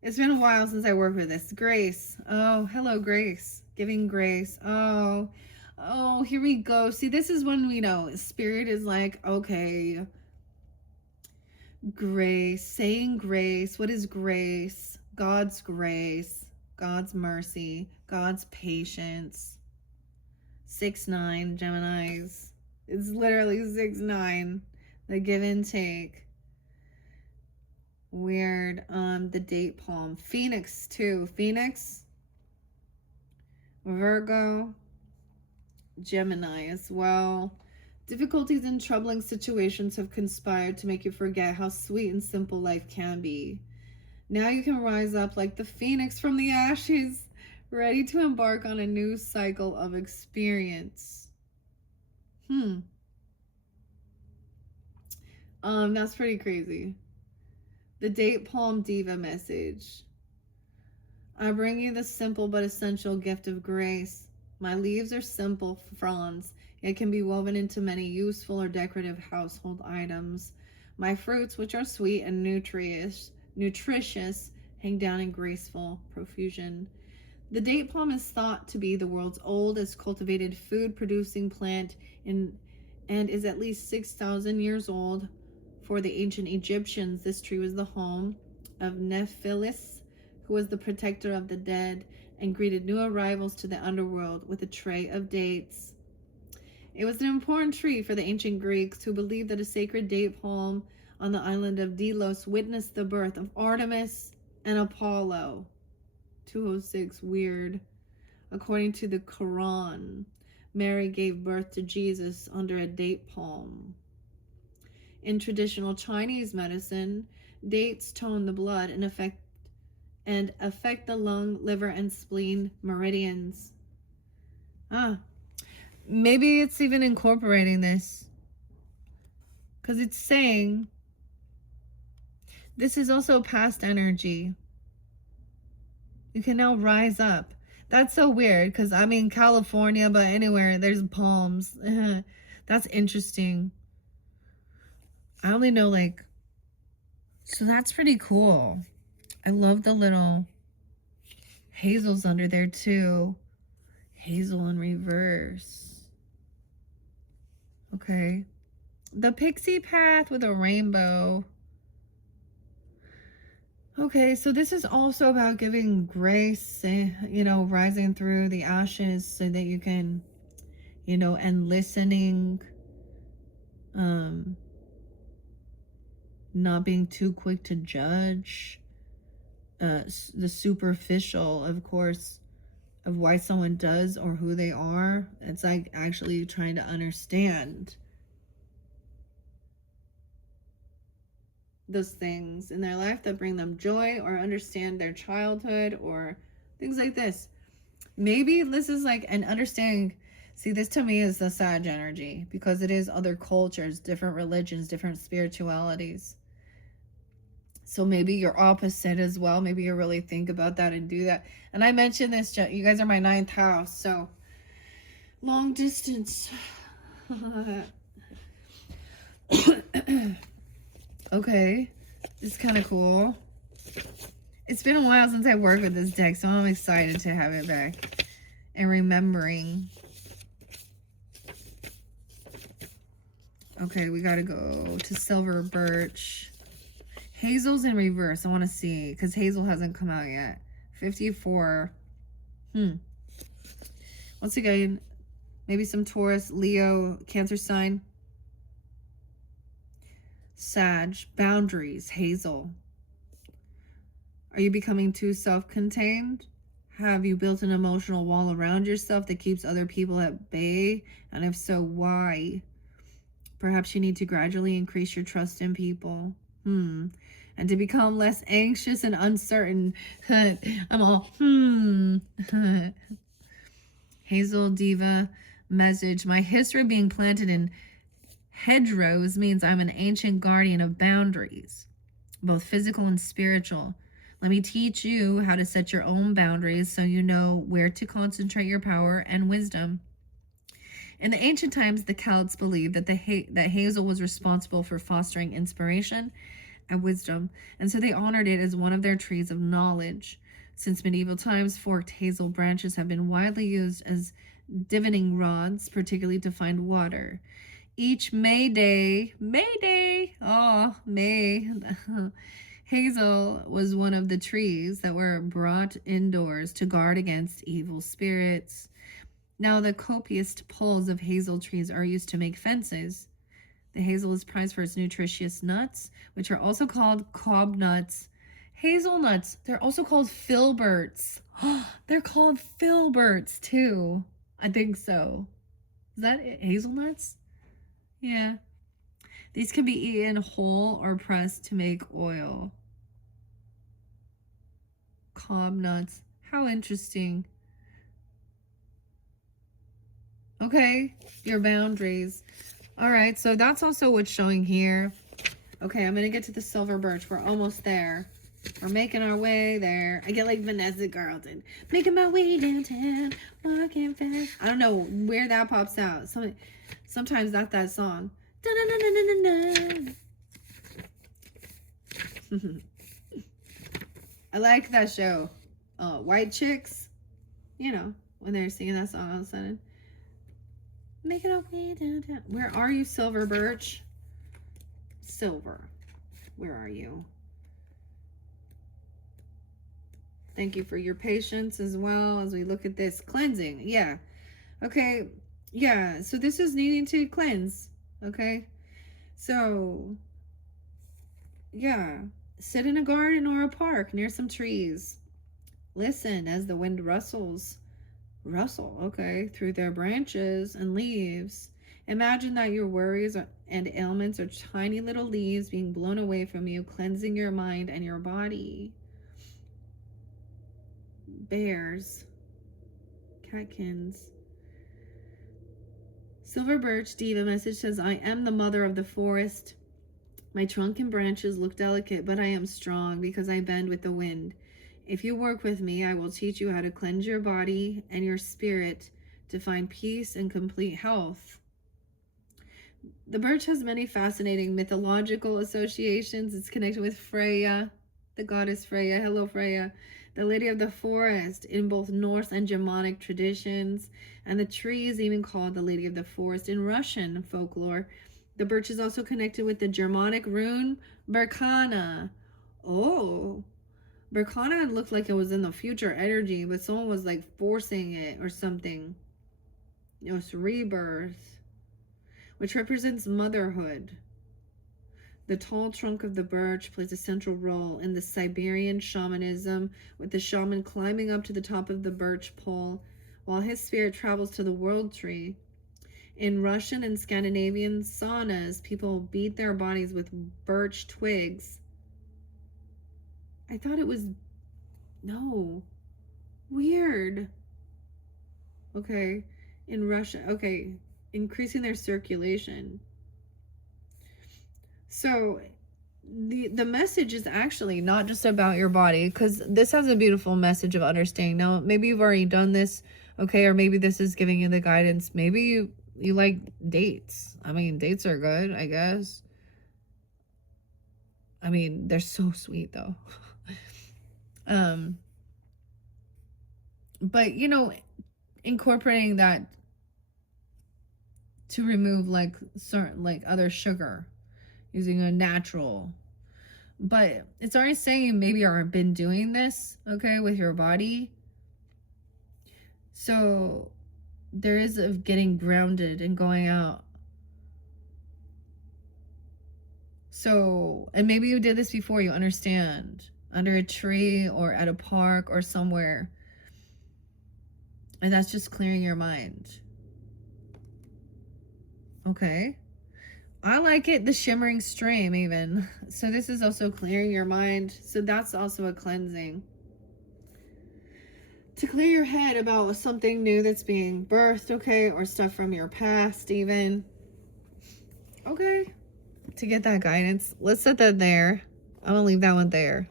It's been a while since I worked with this. Grace. Oh, hello, Grace. Giving grace. Oh, here we go. See, this is when we know Spirit is like, okay, grace, saying grace. What is grace? God's grace, God's mercy, God's patience. 6-9, Geminis. It's literally 6-9. The give and take. Weird. The date palm. Phoenix too. Phoenix. Virgo. Gemini as well. Difficulties and troubling situations have conspired to make you forget how sweet and simple life can be. Now you can rise up like the phoenix from the ashes, ready to embark on a new cycle of experience. That's pretty crazy. The date palm diva message. I bring you the simple but essential gift of grace. My leaves are simple fronds, yet can be woven into many useful or decorative household items. My fruits, which are sweet and nutritious, hang down in graceful profusion. The date palm is thought to be the world's oldest cultivated food-producing plant and is at least 6,000 years old. For the ancient Egyptians, this tree was the home of Nephilis, who was the protector of the dead and greeted new arrivals to the underworld with a tray of dates. It was an important tree for the ancient Greeks, who believed that a sacred date palm on the island of Delos witnessed the birth of Artemis and Apollo. 206, weird. According to the Quran, Mary gave birth to Jesus under a date palm. In traditional Chinese medicine, dates tone the blood and affect the lung, liver, and spleen meridians. Maybe it's even incorporating this, because it's saying this is also past energy. You can now rise up. That's so weird because I'm in California, but anywhere there's palms. That's interesting. I only know like, so that's pretty cool. I love the little hazels under there too. Hazel in reverse. Okay. The pixie path with a rainbow. Okay, so this is also about giving grace, you know, rising through the ashes so that you can, you know, and listening, not being too quick to judge, the superficial, of course, of why someone does or who they are. It's like actually trying to understand those things in their life that bring them joy, or understand their childhood, or things like this. Maybe this is like an understanding. See, this to me is the Sag energy because it is other cultures, different religions, different spiritualities. So maybe you're opposite as well. Maybe you really think about that and do that. And I mentioned this, you guys are my 9th house, so long distance. Okay, it's kind of cool. It's been a while since I worked with this deck, so I'm excited to have it back and remembering. Okay, we gotta go to silver birch. Hazel's in reverse. I want to see because Hazel hasn't come out yet. 54. Once again, maybe some Taurus, Leo, Cancer sign. Sag, boundaries, Hazel. Are you becoming too self-contained? Have you built an emotional wall around yourself that keeps other people at bay? And if so, why? Perhaps you need to gradually increase your trust in people. And to become less anxious and uncertain. I'm all, Hazel, Diva, message. My history of being planted in hedgerows means I'm an ancient guardian of boundaries, both physical and spiritual. Let me teach you how to set your own boundaries so you know where to concentrate your power and wisdom. In the ancient times, the Celts believed that that hazel was responsible for fostering inspiration and wisdom, and so they honored it as one of their trees of knowledge. Since medieval times, forked hazel branches have been widely used as divining rods, particularly to find water. Each May Day, hazel was one of the trees that were brought indoors to guard against evil spirits. Now, the copious poles of hazel trees are used to make fences. The hazel is prized for its nutritious nuts, which are also called cob nuts. Hazelnuts, they're also called filberts. They're called filberts too. I think so. Is that it? Hazelnuts? Yeah. These can be eaten whole or pressed to make oil. Cob nuts. How interesting. Okay, your boundaries. All right, so that's also what's showing here. Okay, I'm going to get to the silver birch. We're almost there. We're making our way there. I get like Vanessa Carlton. Making my way downtown, walking fast. I don't know where that pops out. Sometimes that's that song. I like that show. White Chicks. You know, when they're singing that song all of a sudden. Making our way downtown. Where are you, silver birch? Silver. Where are you? Thank you for your patience as well as we look at this. Cleansing. Yeah. Okay. Yeah. So this is needing to cleanse. Okay. So, yeah. Sit in a garden or a park near some trees. Listen as the wind rustles. Okay, through their branches and leaves. Imagine that your worries and ailments are tiny little leaves being blown away from you, cleansing your mind and your body. Bears. Catkins. Silver birch diva message says, I am the mother of the forest. My trunk and branches look delicate, but I am strong because I bend with the wind. If you work with me, I will teach you how to cleanse your body and your spirit to find peace and complete health. The birch has many fascinating mythological associations. It's connected with Freya, the goddess Freya. Hello, Freya. The lady of the forest in both Norse and Germanic traditions. And the tree is even called the lady of the forest in Russian folklore. The birch is also connected with the Germanic rune Berkana. Oh, Berkana looked like it was in the future energy, but someone was like forcing it or something. It was rebirth, which represents motherhood. The tall trunk of the birch plays a central role in the Siberian shamanism, with the shaman climbing up to the top of the birch pole while his spirit travels to the world tree. In Russian and Scandinavian saunas, people beat their bodies with birch twigs. I thought it was... No. Weird. Okay. In Russia. Okay. Increasing their circulation. So the message is actually not just about your body, because this has a beautiful message of understanding. Now, maybe you've already done this, okay, or maybe this is giving you the guidance. Maybe you like dates. I mean, dates are good, I guess. I mean, they're so sweet though. But you know, incorporating that to remove like certain like other sugar, using a natural. But it's already saying you maybe aren't been doing this, okay, with your body. So there is of getting grounded and going out. So, and maybe you did this before, you understand, under a tree or at a park or somewhere. And that's just clearing your mind. Okay. I like it, the shimmering stream even. So this is also clearing your mind. So that's also a cleansing. To clear your head about something new that's being birthed, okay? Or stuff from your past even. Okay. To get that guidance. Let's set that there. I'm going to leave that one there.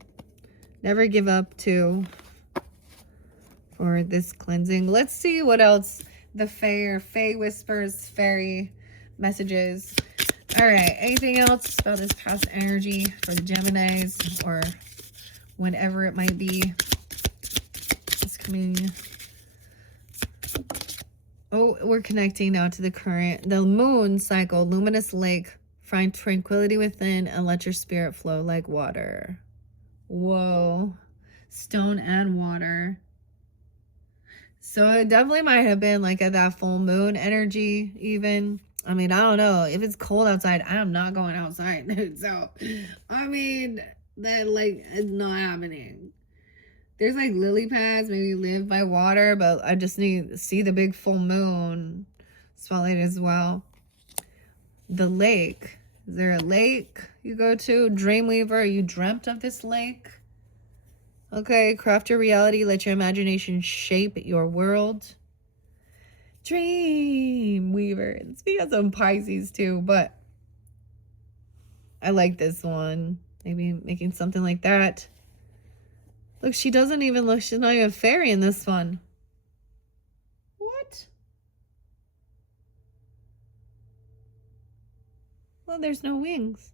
Never give up too. For this cleansing. Let's see what else the Fae whispers, fairy messages. All right, anything else about this past energy for the Geminis or whatever it might be? It's coming. Oh, we're connecting now to the current, the moon cycle, luminous lake. Find tranquility within and let your spirit flow like water. Whoa, stone and water. So it definitely might have been like at that full moon energy even. I mean, I don't know. If it's cold outside, I am not going outside. So, I mean, that like it's not happening. There's like lily pads. Maybe you live by water, but I just need to see the big full moon spotlight as well. The lake. Is there a lake you go to? Dreamweaver, you dreamt of this lake? Okay, craft your reality. Let your imagination shape your world. Dreamweaver. It's because I'm Pisces too, but I like this one. Maybe making something like that. Look, she doesn't even look, she's not even a fairy in this one. What? Well, there's no wings.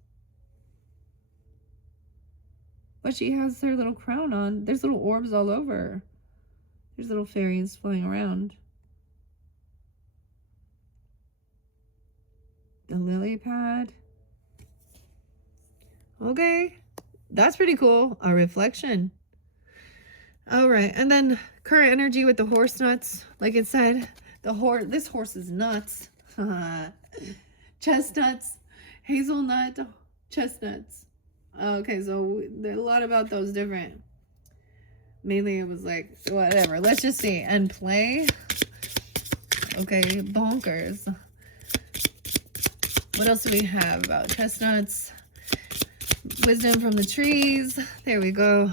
But she has her little crown on. There's little orbs all over. There's little fairies flying around. The lily pad. Okay. That's pretty cool. A reflection. All right. And then current energy with the horse nuts. Like it said, this horse is nuts. Chestnuts. Hazelnut. Chestnuts. Okay, so a lot about those different. Mainly it was like, whatever. Let's just see. And play. Okay, bonkers. What else do we have about chestnuts? Wisdom from the trees. There we go.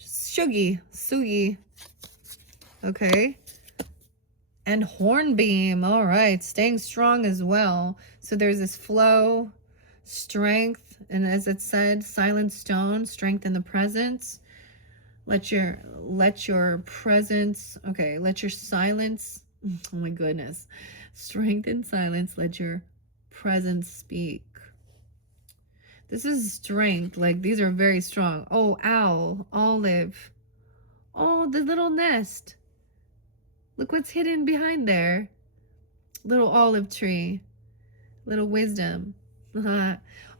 Sugi. Okay. And hornbeam. All right. Staying strong as well. So there's this flow, strength, and as it said, silent stone, strength in the presence. Let your presence, okay, let your silence, oh my goodness, strength and silence, let your presence speak. This is strength, like these are very strong. Oh, owl, olive, oh, the little nest, look what's hidden behind there. Little olive tree, little wisdom,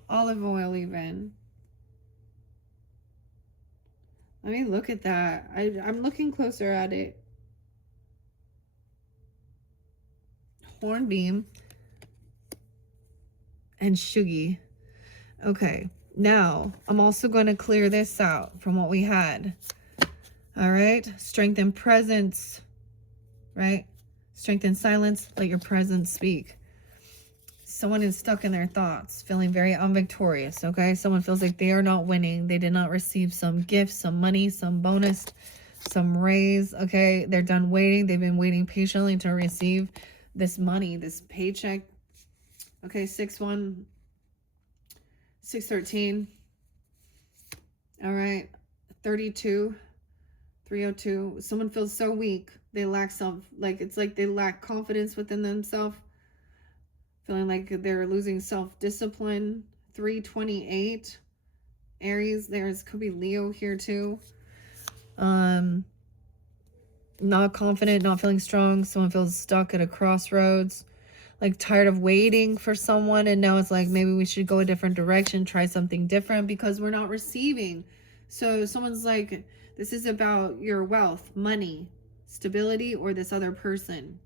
olive oil even. Let me look at that. I'm looking closer at it. Hornbeam and Shugi. Okay, now I'm also going to clear this out from what we had. All right, strength and presence, right? Strength and silence, let your presence speak. Someone is stuck in their thoughts, feeling very unvictorious, okay? Someone feels like they are not winning. They did not receive some gift, some money, some bonus, some raise, okay? They're done waiting. They've been waiting patiently to receive this money, this paycheck. Okay, 6-1, 6-13. All right, 32, 302. Someone feels so weak. They lack it's like they lack confidence within themselves. Feeling like they're losing self-discipline. 328. Aries, could be Leo here too. Not confident, not feeling strong. Someone feels stuck at a crossroads. Like tired of waiting for someone. And now it's like, maybe we should go a different direction. Try something different because we're not receiving. So someone's like, this is about your wealth, money, stability, or this other person.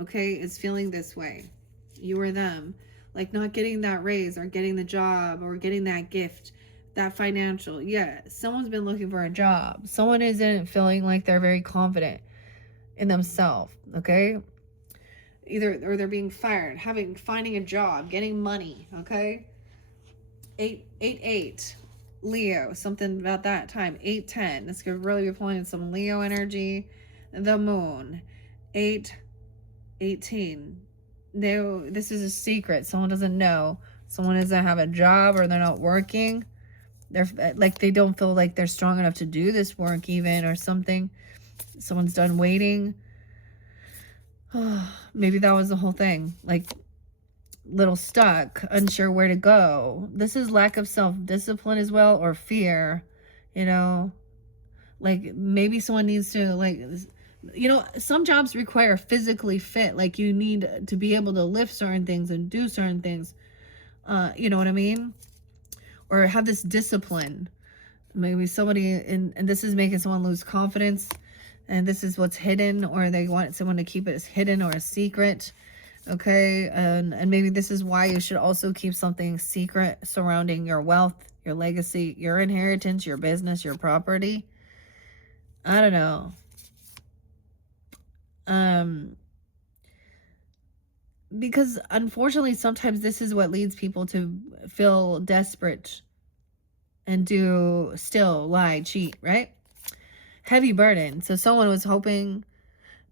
Okay, is feeling this way. You or them, like not getting that raise or getting the job or getting that gift, that financial. Yeah, someone's been looking for a job. Someone isn't feeling like they're very confident in themselves, okay? Or they're being fired, finding a job, getting money, okay? 8-8, Leo, something about that time. 8-10, this could really be pulling in some Leo energy. The moon, 8-18. This is a secret. Someone doesn't know. Someone doesn't have a job or they're not working. They're like, they don't feel like they're strong enough to do this work even or something. Someone's done waiting. Maybe that was the whole thing. Like little stuck, unsure where to go. This is lack of self-discipline as well, or fear, you know, like maybe someone needs to like, you know, some jobs require physically fit. Like you need to be able to lift certain things and do certain things. You know what I mean? Or have this discipline. Maybe somebody and this is making someone lose confidence. And this is what's hidden, or they want someone to keep it as hidden or a secret. Okay. And maybe this is why you should also keep something secret surrounding your wealth, your legacy, your inheritance, your business, your property. I don't know. Because unfortunately, sometimes this is what leads people to feel desperate and still lie, cheat, right? Heavy burden. So someone was hoping,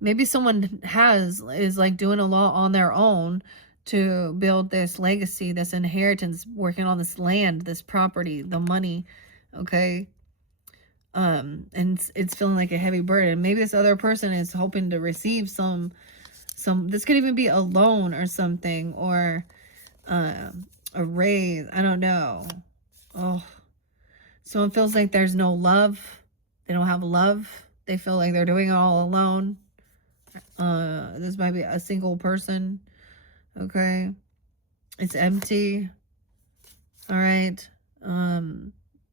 maybe someone is like doing a lot on their own to build this legacy, this inheritance, working on this land, this property, the money, okay? And it's feeling like a heavy burden. Maybe this other person is hoping to receive some, this could even be a loan or something, or a raise. I don't know. Oh, someone feels like there's no love. They don't have love. They feel like they're doing it all alone. This might be a single person. Okay. It's empty. All right.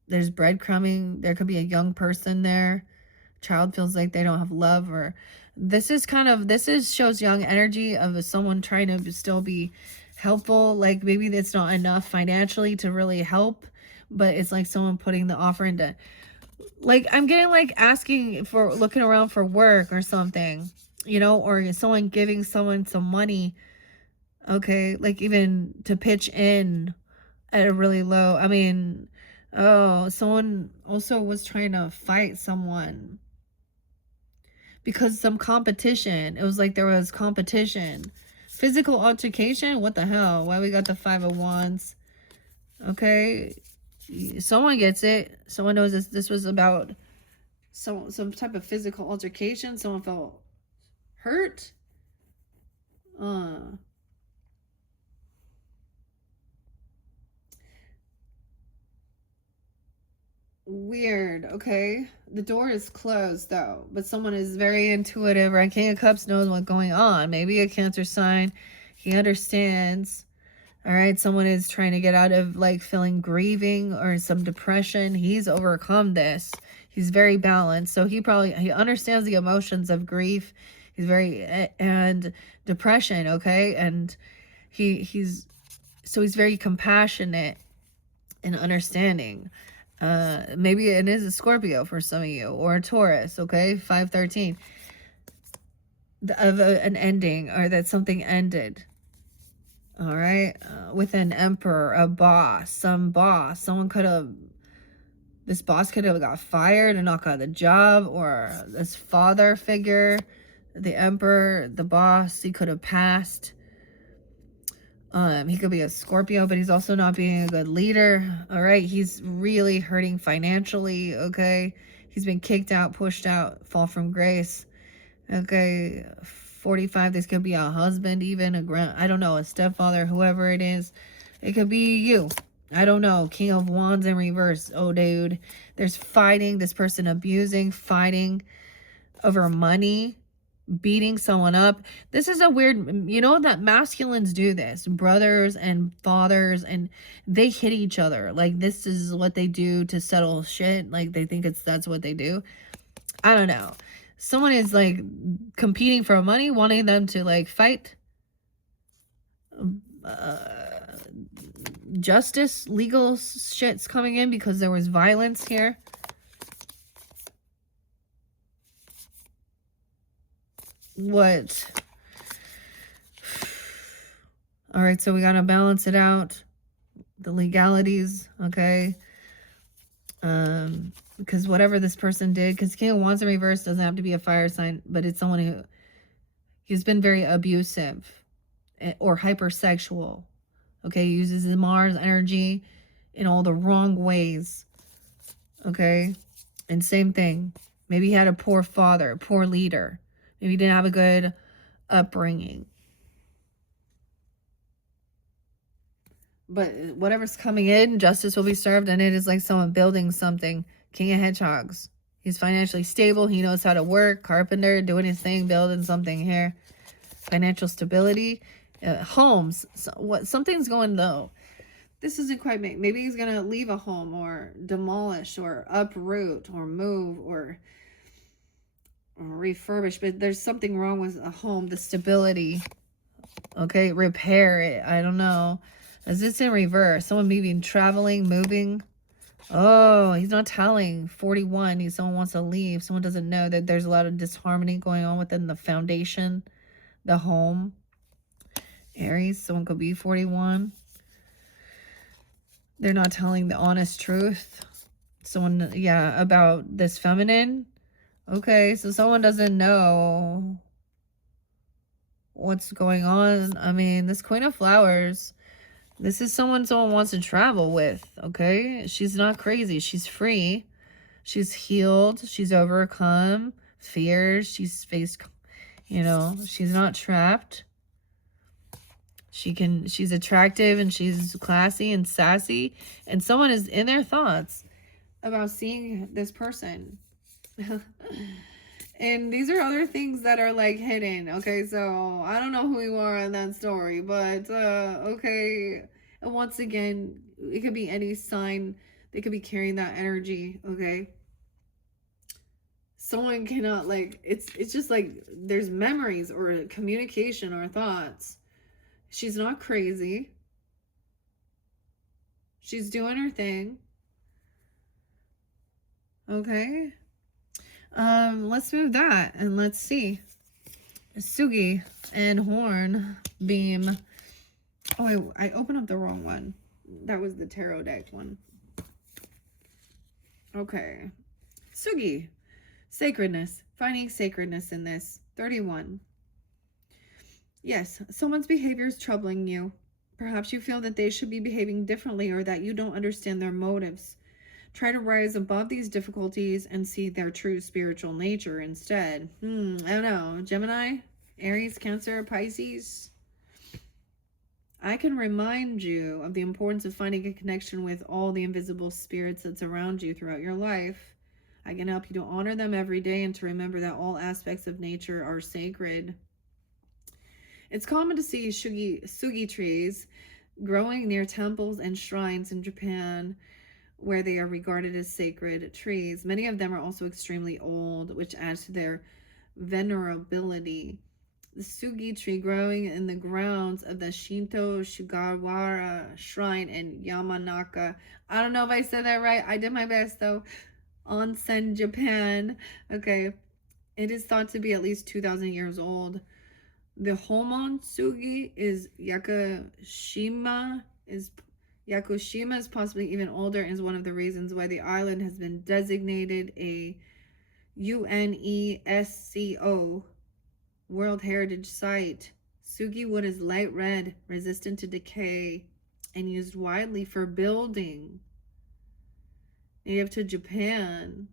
There's breadcrumbing. There could be a young person there. Child feels like they don't have love, or this shows young energy of someone trying to still be helpful. Like maybe it's not enough financially to really help, but it's like someone putting the offer into, like, I'm getting like asking for, looking around for work or something, you know, or someone giving someone some money. Okay. Like even to pitch in at a really low, I mean, oh, someone also was trying to fight someone because some competition. It was like there was competition. Physical altercation? What the hell? Why we got the 5 of Wands? Okay. Someone gets it. Someone knows this was about some type of physical altercation. Someone felt hurt. Weird. Okay. The door is closed though, but someone is very intuitive, right? King of Cups knows what's going on. Maybe a Cancer sign. He understands. All right. Someone is trying to get out of like feeling grieving or some depression. He's overcome this. He's very balanced. So he understands the emotions of grief. He's and depression. Okay. And he's very compassionate and understanding. Maybe it is a Scorpio for some of you, or a Taurus. Okay, 513 of an ending, or that something ended. All right, with an emperor, a boss, someone could have. This boss could have got fired and not got the job, or this father figure, the emperor, the boss, he could have passed. He could be a Scorpio, but he's also not being a good leader. All right. He's really hurting financially. Okay. He's been kicked out, pushed out, fall from grace. Okay. 45. This could be a husband, even I don't know, a stepfather, whoever it is. It could be you. I don't know. King of Wands in reverse. Oh, dude. There's fighting. This person abusing, fighting over money, beating someone up. This is a weird, you know, that masculines do this, brothers and fathers, and they hit each other. Like, this is what they do to settle shit. Like, they think that's what they do. I don't know. Someone is like competing for money, wanting them to like fight. Justice, legal shit's coming in because there was violence here. What? All right, so we got to balance it out. The legalities, okay? Because whatever this person did, because King of Wands in reverse doesn't have to be a fire sign, but it's someone he's been very abusive or hypersexual. Okay, he uses his Mars energy in all the wrong ways. Okay, and same thing. Maybe he had a poor father, poor leader. Maybe he didn't have a good upbringing. But whatever's coming in, justice will be served, and it is like someone building something. King of Hedgehogs. He's financially stable. He knows how to work. Carpenter, doing his thing, building something here. Financial stability. Homes. Something's going low. This isn't quite maybe he's going to leave a home or demolish or uproot or move or refurbish. But there's something wrong with a home. The stability. Okay, repair it. I don't know. Is this in reverse? Someone maybe traveling, moving. Oh, he's not telling. 41. Someone wants to leave. Someone doesn't know that there's a lot of disharmony going on within the foundation, the home. Aries, someone could be 41. They're not telling the honest truth. Someone, yeah, about this feminine. Okay, so someone doesn't know what's going on. I mean, this Queen of Flowers, this is someone wants to travel with, okay? She's not crazy. She's free. She's healed. She's overcome fears. She's faced, you know, she's not trapped. She's attractive and she's classy and sassy. And someone is in their thoughts about seeing this person. And these are other things that are like hidden. Okay, so I don't know who you are in that story, but okay. And once again, it could be any sign. They could be carrying that energy. Okay. Someone cannot like it's just like there's memories or communication or thoughts. She's not crazy. She's doing her thing. Okay. Let's move that and let's see. Sugi and Horn Beam. Oh, I opened up the wrong one. That was the tarot deck one. Okay. Sugi. Sacredness. Finding sacredness in this. 31. Yes, someone's behavior is troubling you. Perhaps you feel that they should be behaving differently or that you don't understand their motives. Try to rise above these difficulties and see their true spiritual nature instead. I don't know. Gemini, Aries, Cancer, Pisces. I can remind you of the importance of finding a connection with all the invisible spirits that surround you throughout your life. I can help you to honor them every day and to remember that all aspects of nature are sacred. It's common to see sugi trees growing near temples and shrines in Japan, where they are regarded as sacred trees. Many of them are also extremely old, which adds to their venerability. The sugi tree growing in the grounds of the Shinto Sugawara shrine in Yamanaka. I don't know if I said that right. I did my best though. Onsen, Japan. Okay. It is thought to be at least 2,000 years old. The Homon Sugi is Yakushima is possibly even older and is one of the reasons why the island has been designated a UNESCO World Heritage Site. Sugi wood is light red, resistant to decay, and used widely for building. Native to Japan.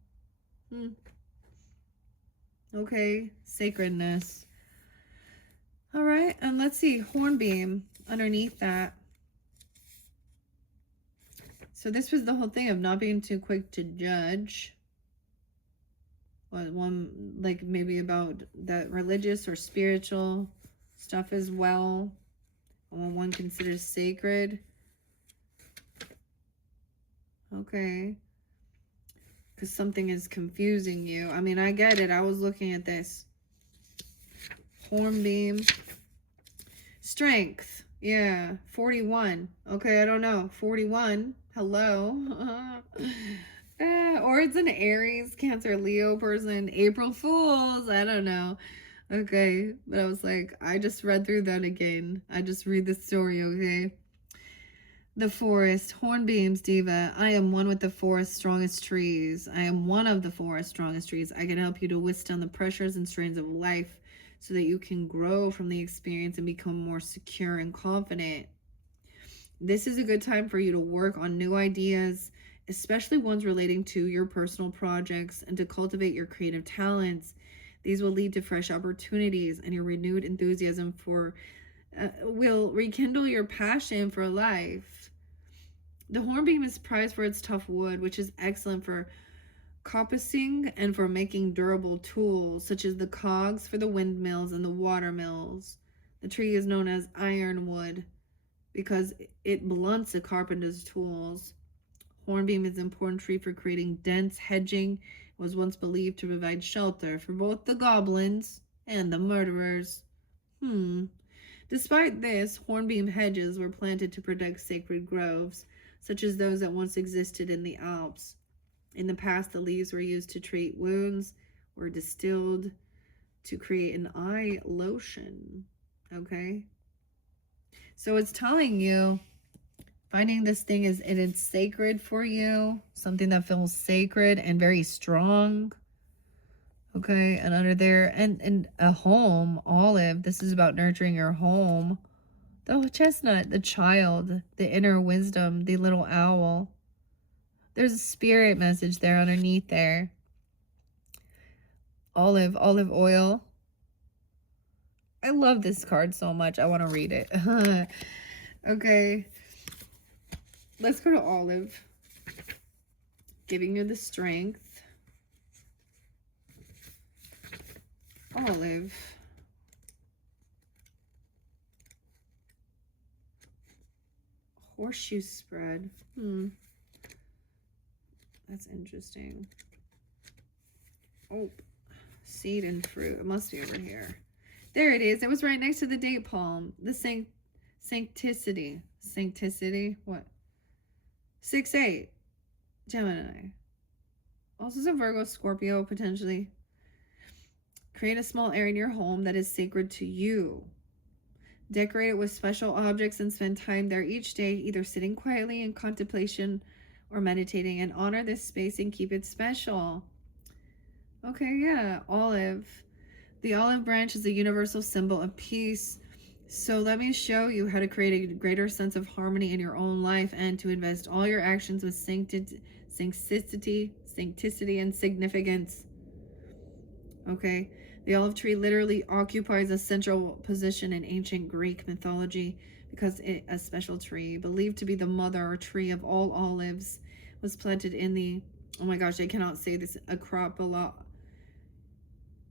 Okay, sacredness. All right, and let's see, hornbeam underneath that. So this was the whole thing of not being too quick to judge. One, like maybe about that religious or spiritual stuff as well. When one considers sacred. Okay. Because something is confusing you. I mean, I get it. I was looking at this. Hornbeam. Strength. Yeah. 41. Okay, I don't know. 41. Hello. Or it's an Aries, Cancer, Leo person. April Fools. I don't know. Okay. But I was like, I just read through that again. I just read the story, okay? The forest. Hornbeams, Diva. I am one with the forest's strongest trees. I am one of the forest's strongest trees. I can help you to withstand the pressures and strains of life so that you can grow from the experience and become more secure and confident. This is a good time for you to work on new ideas, especially ones relating to your personal projects, and to cultivate your creative talents. These will lead to fresh opportunities, and your renewed enthusiasm will rekindle your passion for life. The hornbeam is prized for its tough wood, which is excellent for coppicing and for making durable tools, such as the cogs for the windmills and the water mills. The tree is known as ironwood because it blunts a carpenter's tools. Hornbeam is an important tree for creating dense hedging. It was once believed to provide shelter for both the goblins and the murderers. Despite this, hornbeam hedges were planted to protect sacred groves, such as those that once existed in the Alps. In the past, the leaves were used to treat wounds or distilled to create an eye lotion. Okay? So it's telling you, finding this thing is, it is sacred for you, something that feels sacred and very strong. Okay, and under there, and a home, Olive. This is about nurturing your home. The chestnut, the child, the inner wisdom, the little owl. There's a spirit message there underneath there. Olive oil. I love this card so much. I want to read it. Okay. Let's go to Olive. Giving you the strength. Olive. Horseshoe spread. That's interesting. Oh, seed and fruit. It must be over here. There it is. It was right next to the date palm. The sancticity. Sancticity? What? 6-8. Gemini. Also some Virgo, Scorpio, potentially. Create a small area in your home that is sacred to you. Decorate it with special objects and spend time there each day, either sitting quietly in contemplation or meditating, and honor this space and keep it special. Okay, yeah, olive. The olive branch is a universal symbol of peace. So let me show you how to create a greater sense of harmony in your own life and to invest all your actions with sancticity, and significance. Okay. The olive tree literally occupies a central position in ancient Greek mythology because a special tree, believed to be the mother tree of all olives, was planted in the, oh my gosh, I cannot say this, Acropolis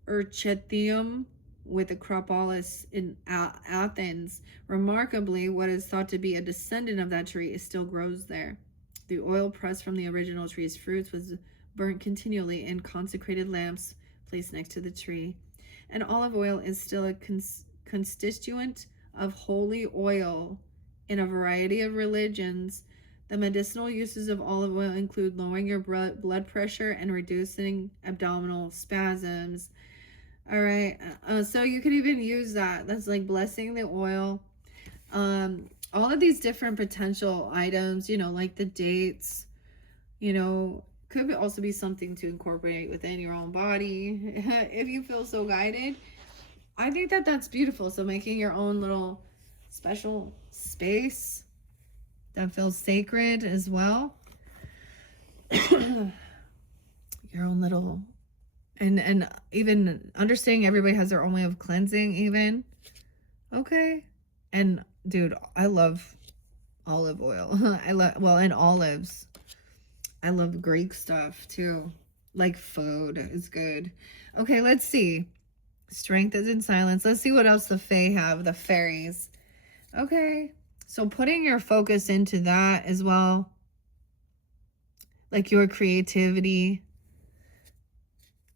Urchetium with Acropolis in Athens. Remarkably, what is thought to be a descendant of that tree still grows there. The oil pressed from the original tree's fruits was burnt continually in consecrated lamps placed next to the tree. And olive oil is still a constituent of holy oil in a variety of religions. The medicinal uses of olive oil include lowering your blood pressure and reducing abdominal spasms. All right, so you could even use that. That's like blessing the oil. All of these different potential items, you know, like the dates, you know, could also be something to incorporate within your own body if you feel so guided. I think that that's beautiful. So making your own little special space that feels sacred as well. Your own little, and even understanding everybody has their own way of cleansing even. Okay. And dude, I love olive oil. And olives. I love Greek stuff too. Like food is good. Okay, let's see. Strength is in silence. Let's see what else the Fae have, the fairies. Okay, so putting your focus into that as well. Like your creativity.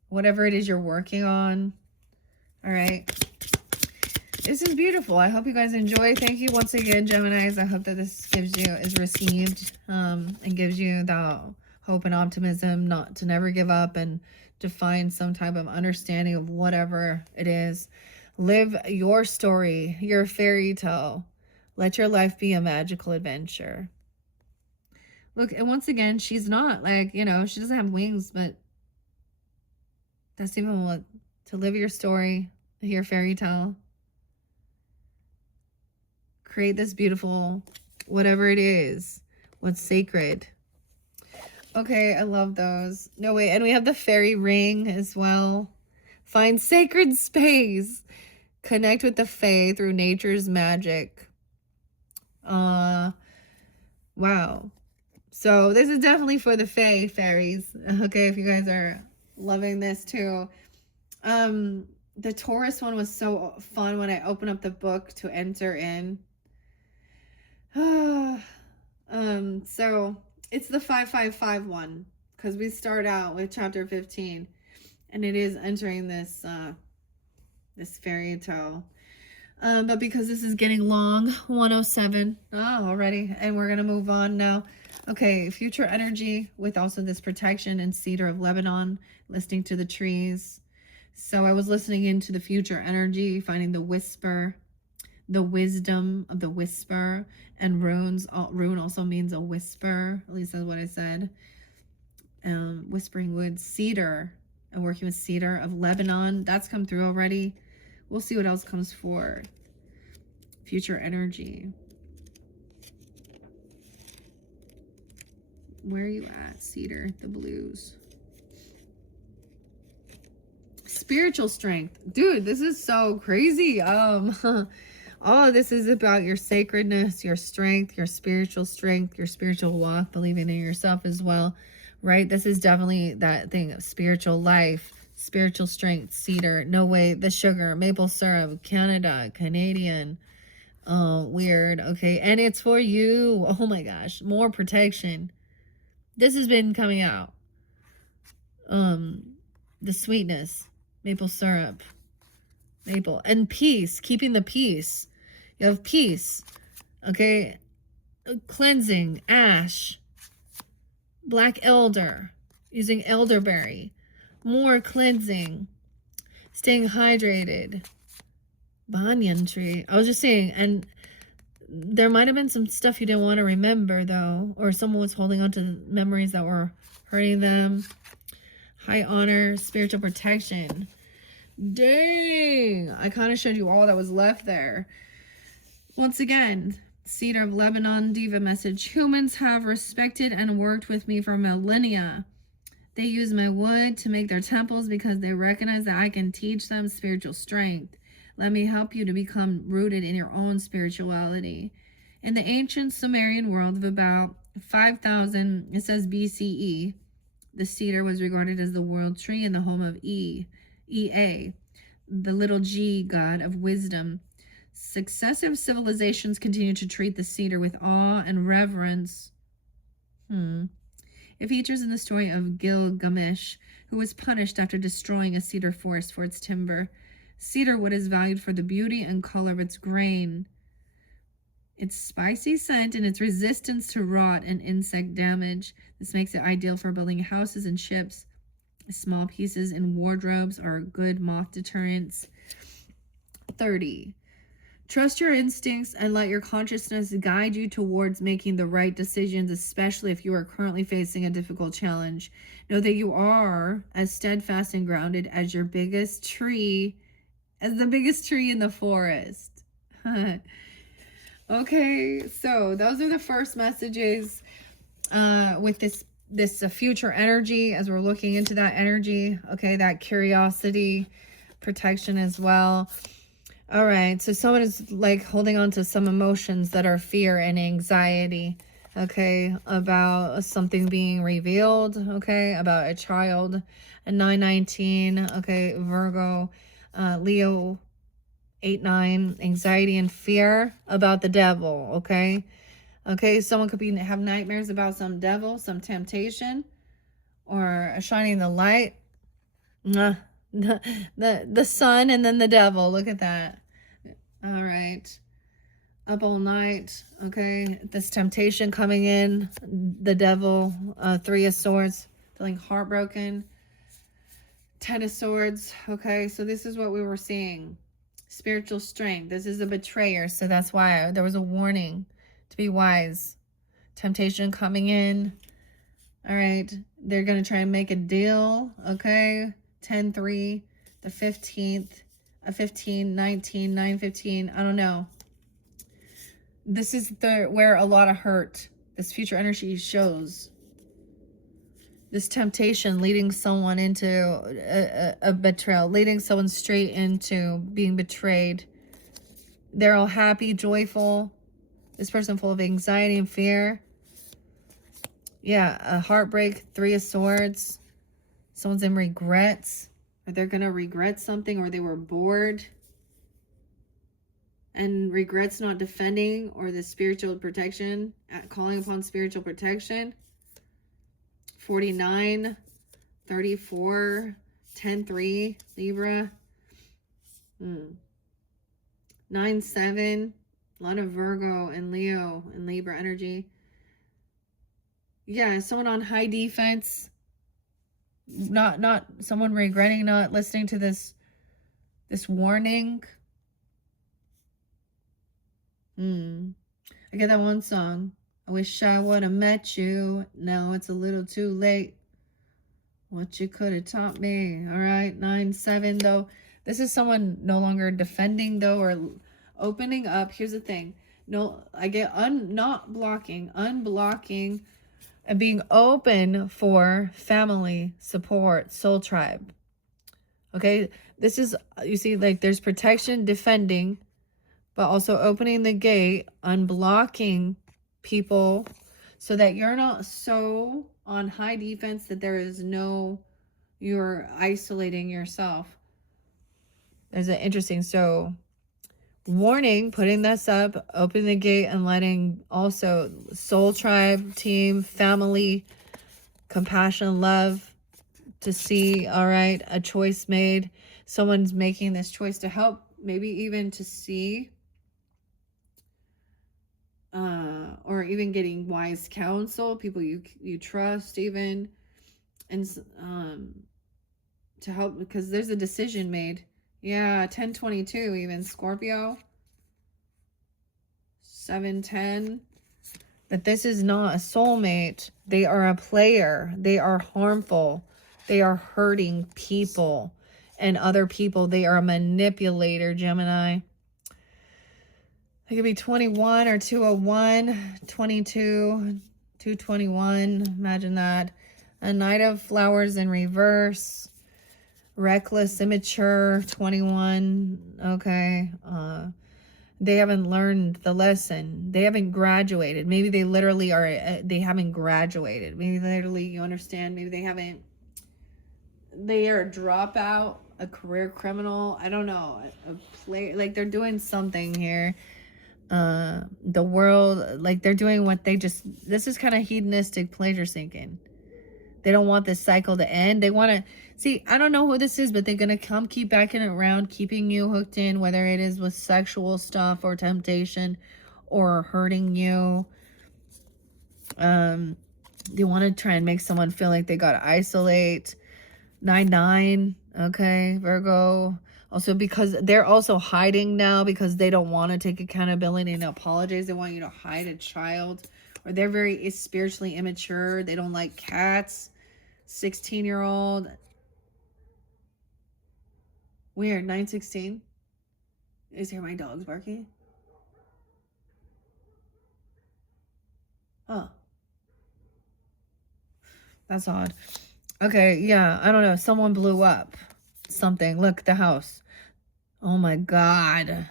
Whatever it is you're working on. All right. This is beautiful. I hope you guys enjoy. Thank you once again, Geminis. I hope that this is received and gives you the hope and optimism not to never give up and to find some type of understanding of whatever it is. Live your story, your fairy tale. Let your life be a magical adventure. Look, and once again, she's not like, you know, she doesn't have wings, but that's even what, to live your story, your fairy tale. Create this beautiful, whatever it is, what's sacred. Okay, I love those. No, wait, and we have the fairy ring as well. Find sacred space. Connect with the Fae through nature's magic. Wow. So this is definitely for the Fae fairies. Okay, if you guys are loving this too. The Taurus one was so fun when I opened up the book to enter in. So it's the 555 one because we start out with chapter 15 and it is entering this this fairy tale, but because this is getting long, 107 already, and we're gonna move on now. Okay, future energy with also this protection and cedar of Lebanon, listening to the trees. So I was listening into the future energy, finding the whisper, the wisdom of the whisper, and runes. Rune also means a whisper, at least that's what I said. Whispering woods, cedar, and working with cedar of Lebanon. That's come through already. We'll see what else comes for future energy. Where are you at, cedar? The blues. Spiritual strength. Dude, this is so crazy. All of this is about your sacredness, your strength, your spiritual walk, believing in yourself as well, right? This is definitely that thing of spiritual life, spiritual strength, cedar, no way, the sugar, maple syrup, Canadian, weird, okay? And it's for you. Oh my gosh, more protection. This has been coming out. The sweetness, maple syrup, maple, and peace, keeping the peace. You have peace, okay? Cleansing, ash, black elder, using elderberry, more cleansing, staying hydrated, banyan tree. I was just saying, and there might have been some stuff you didn't want to remember though, or someone was holding on to memories that were hurting them. High honor, spiritual protection. Dang, I kind of showed you all that was left there. Once again, Cedar of Lebanon, Diva message. Humans have respected and worked with me for millennia. They use my wood to make their temples because they recognize that I can teach them spiritual strength. Let me help you to become rooted in your own spirituality. In the ancient Sumerian world of about 5,000, it says BCE, the cedar was regarded as the world tree and the home of Ea, the little G god of wisdom. Successive civilizations continue to treat the cedar with awe and reverence. It features in the story of Gilgamesh, who was punished after destroying a cedar forest for its timber. Cedar wood is valued for the beauty and color of its grain, its spicy scent, and its resistance to rot and insect damage. This makes it ideal for building houses and ships. Small pieces in wardrobes are good moth deterrents. 30. Trust your instincts and let your consciousness guide you towards making the right decisions, especially if you are currently facing a difficult challenge. Know that you are as steadfast and grounded as the biggest tree in the forest. Okay, so those are the first messages with this future energy, as we're looking into that energy. Okay, that curiosity, protection as well. All right, so someone is like holding on to some emotions that are fear and anxiety, okay, about something being revealed, okay, about a child. And 919, okay, Virgo, Leo, 8-9, anxiety and fear about the devil, okay? Okay, someone could have nightmares about some devil, some temptation, or shining the light. The sun and then the devil. Look at that. All right. Up all night. Okay. This temptation coming in. The devil. 3 of Swords. Feeling heartbroken. 10 of Swords. Okay. So this is what we were seeing. Spiritual strength. This is a betrayer. So that's why there was a warning to be wise. Temptation coming in. All right. They're going to try and make a deal. Okay. 10-3, the 15th, a 15, 19, 9-15, I don't know. This is where a lot of hurt, this future energy shows. This temptation leading someone into a betrayal, leading someone straight into being betrayed. They're all happy, joyful. This person full of anxiety and fear. Yeah, a heartbreak, 3 of Swords. Someone's in regrets, or they're going to regret something, or they were bored. And regrets not defending, or the spiritual protection, calling upon spiritual protection. 49, 34, 10-3, Libra. 9-7, a lot of Virgo and Leo and Libra energy. Yeah, someone on high defense. Not someone regretting not listening to this warning. I get that one song. I wish I would have met you. Now it's a little too late. What you could have taught me. All right, 9-7 though. This is someone no longer defending though, or opening up. Here's the thing. No, I get unblocking, and being open for family, support, soul tribe. Okay, this is, you see, like there's protection, defending, but also opening the gate, unblocking people so that you're not so on high defense that you're isolating yourself. There's an interesting, so warning, putting this up, opening the gate, and letting also soul tribe, team, family, compassion, love to see, all right, a choice made. Someone's making this choice to help, maybe even to see, or even getting wise counsel, people you trust even, and to help, because there's a decision made. Yeah, 10-22 even, Scorpio. 7-10. That this is not a soulmate. They are a player. They are harmful. They are hurting people and other people. They are a manipulator, Gemini. It could be 21 or 201, 22, 221. Imagine that. A Knight of Flowers in reverse. Reckless, immature, 21. Okay. They haven't learned the lesson. They haven't graduated. Maybe they literally are, they haven't graduated. Maybe literally, you understand? Maybe they haven't, they are a dropout, a career criminal. I don't know. A play, like they're doing something here. The world, like they're doing what they just, this is kind of hedonistic pleasure seeking. They don't want this cycle to end. They want to see, I don't know who this is, but they're going to come keep backing it around, keeping you hooked in, whether it is with sexual stuff or temptation or hurting you. They want to try and make someone feel like they got to isolate. 9-9. Okay, Virgo. Also, because they're also hiding now because they don't want to take accountability and apologize. They want you to hide a child. Or they're very spiritually immature. They don't like cats. 16-year-old. Weird. 916. Is here my dog's barking? Oh. That's odd. Okay, yeah. I don't know. Someone blew up something. Look, the house. Oh my God.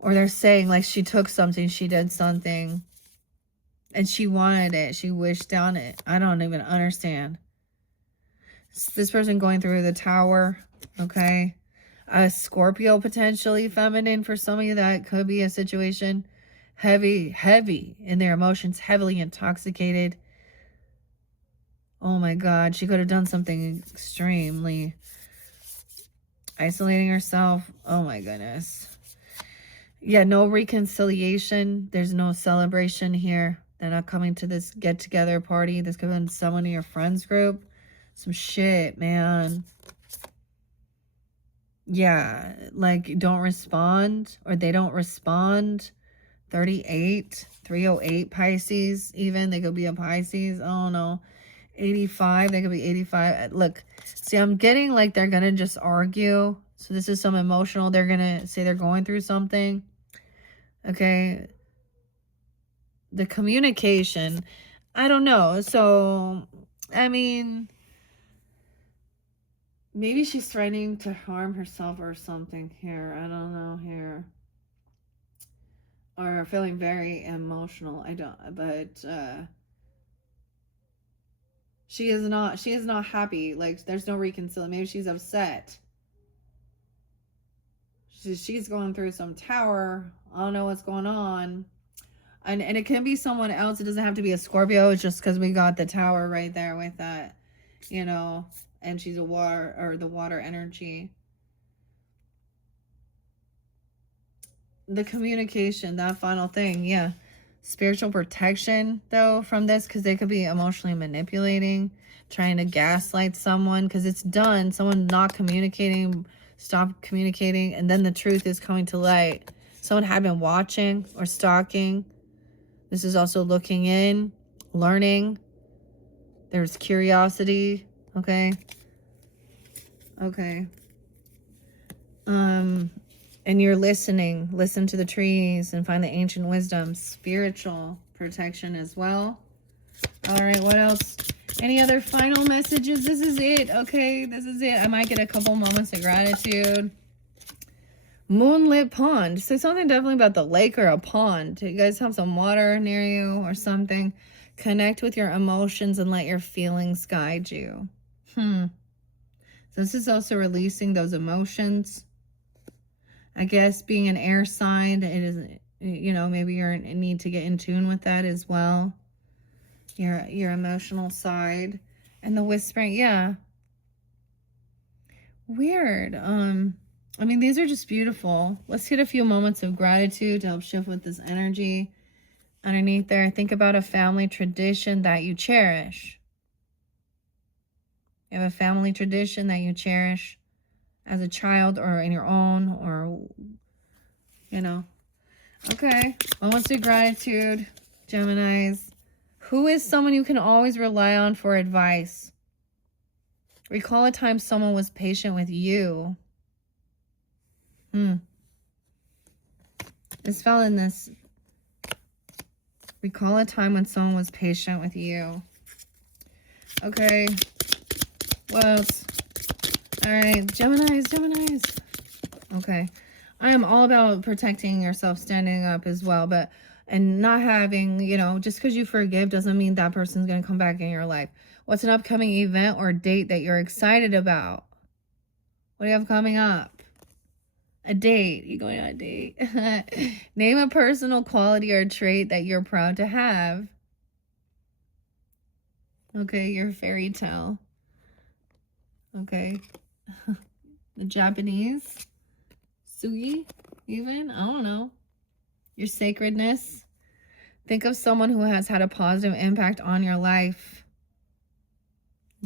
Or they're saying like she took something. She did something. And she wanted it. She wished on it. I don't even understand. This person going through the tower. Okay. A Scorpio, potentially feminine for some of you. That could be a situation. Heavy in their emotions. Heavily intoxicated. Oh my God. She could have done something extremely. Isolating herself. Oh my goodness. Yeah, no reconciliation. There's no celebration here. They're not coming to this get-together party. This could have been someone in your friends group. Some shit, man. Yeah, like don't respond or they don't respond. 38, 308 Pisces even. They could be a Pisces. Oh no. 85, they could be 85. Look, see, I'm getting like they're going to just argue. So this is some emotional. They're going to say they're going through something. Okay. The communication, I don't know. So, I mean, maybe she's threatening to harm herself or something here. I don't know here. Or feeling very emotional. I don't, but she is not happy. Like there's no reconciliation. Maybe she's upset. She's going through some tower. I don't know what's going on. And it can be someone else. It doesn't have to be a Scorpio. It's just because we got the tower right there with that, you know, and she's a water, or the water energy. The communication, that final thing, yeah. Spiritual protection, though, from this, because they could be emotionally manipulating, trying to gaslight someone, because it's done. Someone not communicating, stop communicating, and then the truth is coming to light. Someone had been watching or stalking. This is also looking in, learning. There's curiosity, okay? Okay. And you're listening. Listen to the trees and find the ancient wisdom. Spiritual protection as well. All right, what else? Any other final messages? This is it, okay? This is it. I might get a couple moments of gratitude. Moonlit pond. So something definitely about the lake or a pond. Do you guys have some water near you or something? Connect with your emotions and let your feelings guide you. So this is also releasing those emotions. I guess being an air sign, it is, you know, maybe you need to get in tune with that as well. Your emotional side. And the whispering, yeah. Weird. I mean, these are just beautiful. Let's get a few moments of gratitude to help shift with this energy. Underneath there, think about a family tradition that you cherish. You have a family tradition that you cherish as a child or in your own, or, you know. Okay. Moments of gratitude, Geminis. Who is someone you can always rely on for advice? Recall a time someone was patient with you. This fell in this. Recall a time when someone was patient with you. Okay. What else? All right. Geminis. Okay. I am all about protecting yourself, standing up as well, and not having, you know, just because you forgive doesn't mean that person's going to come back in your life. What's an upcoming event or date that you're excited about? What do you have coming up? A date. You going on a date? Name a personal quality or trait that you're proud to have. Okay, your fairy tale. Okay. The Japanese. Sugi, even? I don't know. Your sacredness. Think of someone who has had a positive impact on your life.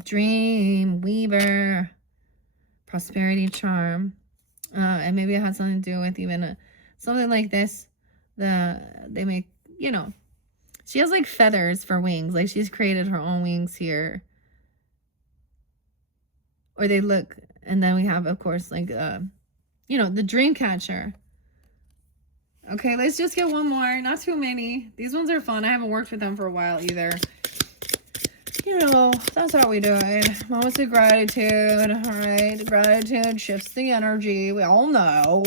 Dream weaver. Prosperity charm. And maybe it has something to do with even something like this. They make, you know, she has like feathers for wings. Like she's created her own wings here. Or they look, and then we have, of course, like, you know, the dream catcher. Okay, let's just get one more. Not too many. These ones are fun. I haven't worked with them for a while either. You know, that's how we do it. Moments of gratitude. All right, gratitude shifts the energy. We all know.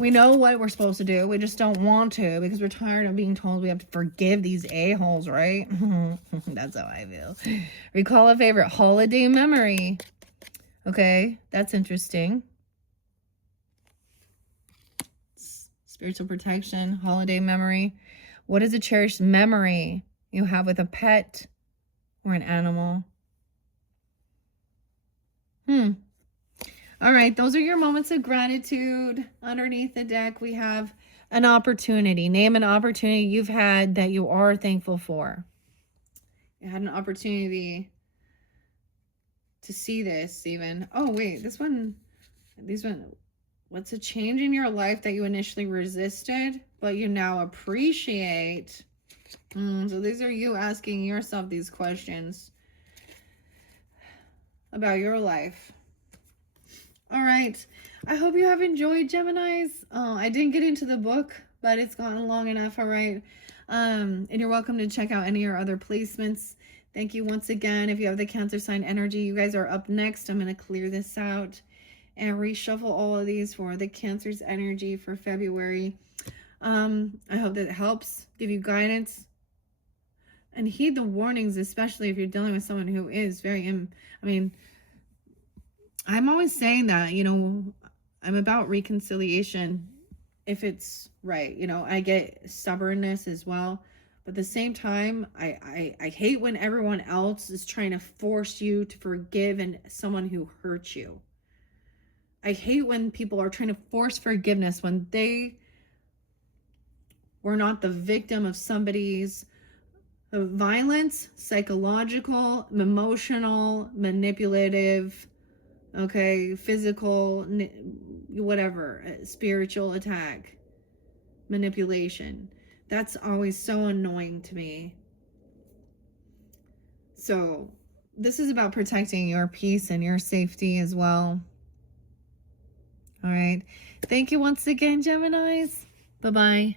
We know what we're supposed to do. We just don't want to because we're tired of being told we have to forgive these a-holes, right? That's how I feel. Recall a favorite holiday memory. Okay, that's interesting. Spiritual protection, holiday memory. What is a cherished memory you have with a pet or an animal? All right, those are your moments of gratitude. Underneath the deck, we have an opportunity. Name an opportunity you've had that you are thankful for. You had an opportunity to see this even. Oh, wait, this one. What's a change in your life that you initially resisted, but you now appreciate? So these are you asking yourself these questions about your life. All right. I hope you have enjoyed, Geminis. I didn't get into the book, but it's gotten long enough. All right. And you're welcome to check out any of your other placements. Thank you once again. If you have the Cancer sign energy, you guys are up next. I'm going to clear this out and reshuffle all of these for the Cancer's energy for February. I hope that it helps give you guidance and heed the warnings, especially if you're dealing with someone who is very, I'm always saying that, you know, I'm about reconciliation if it's right. You know, I get stubbornness as well. But at the same time, I hate when everyone else is trying to force you to forgive someone who hurt you. I hate when people are trying to force forgiveness when they were not the victim of somebody's violence, psychological, emotional, manipulative, okay, physical, whatever, spiritual attack, manipulation. That's always so annoying to me. So this is about protecting your peace and your safety as well. All right. Thank you once again, Geminis. Bye-bye.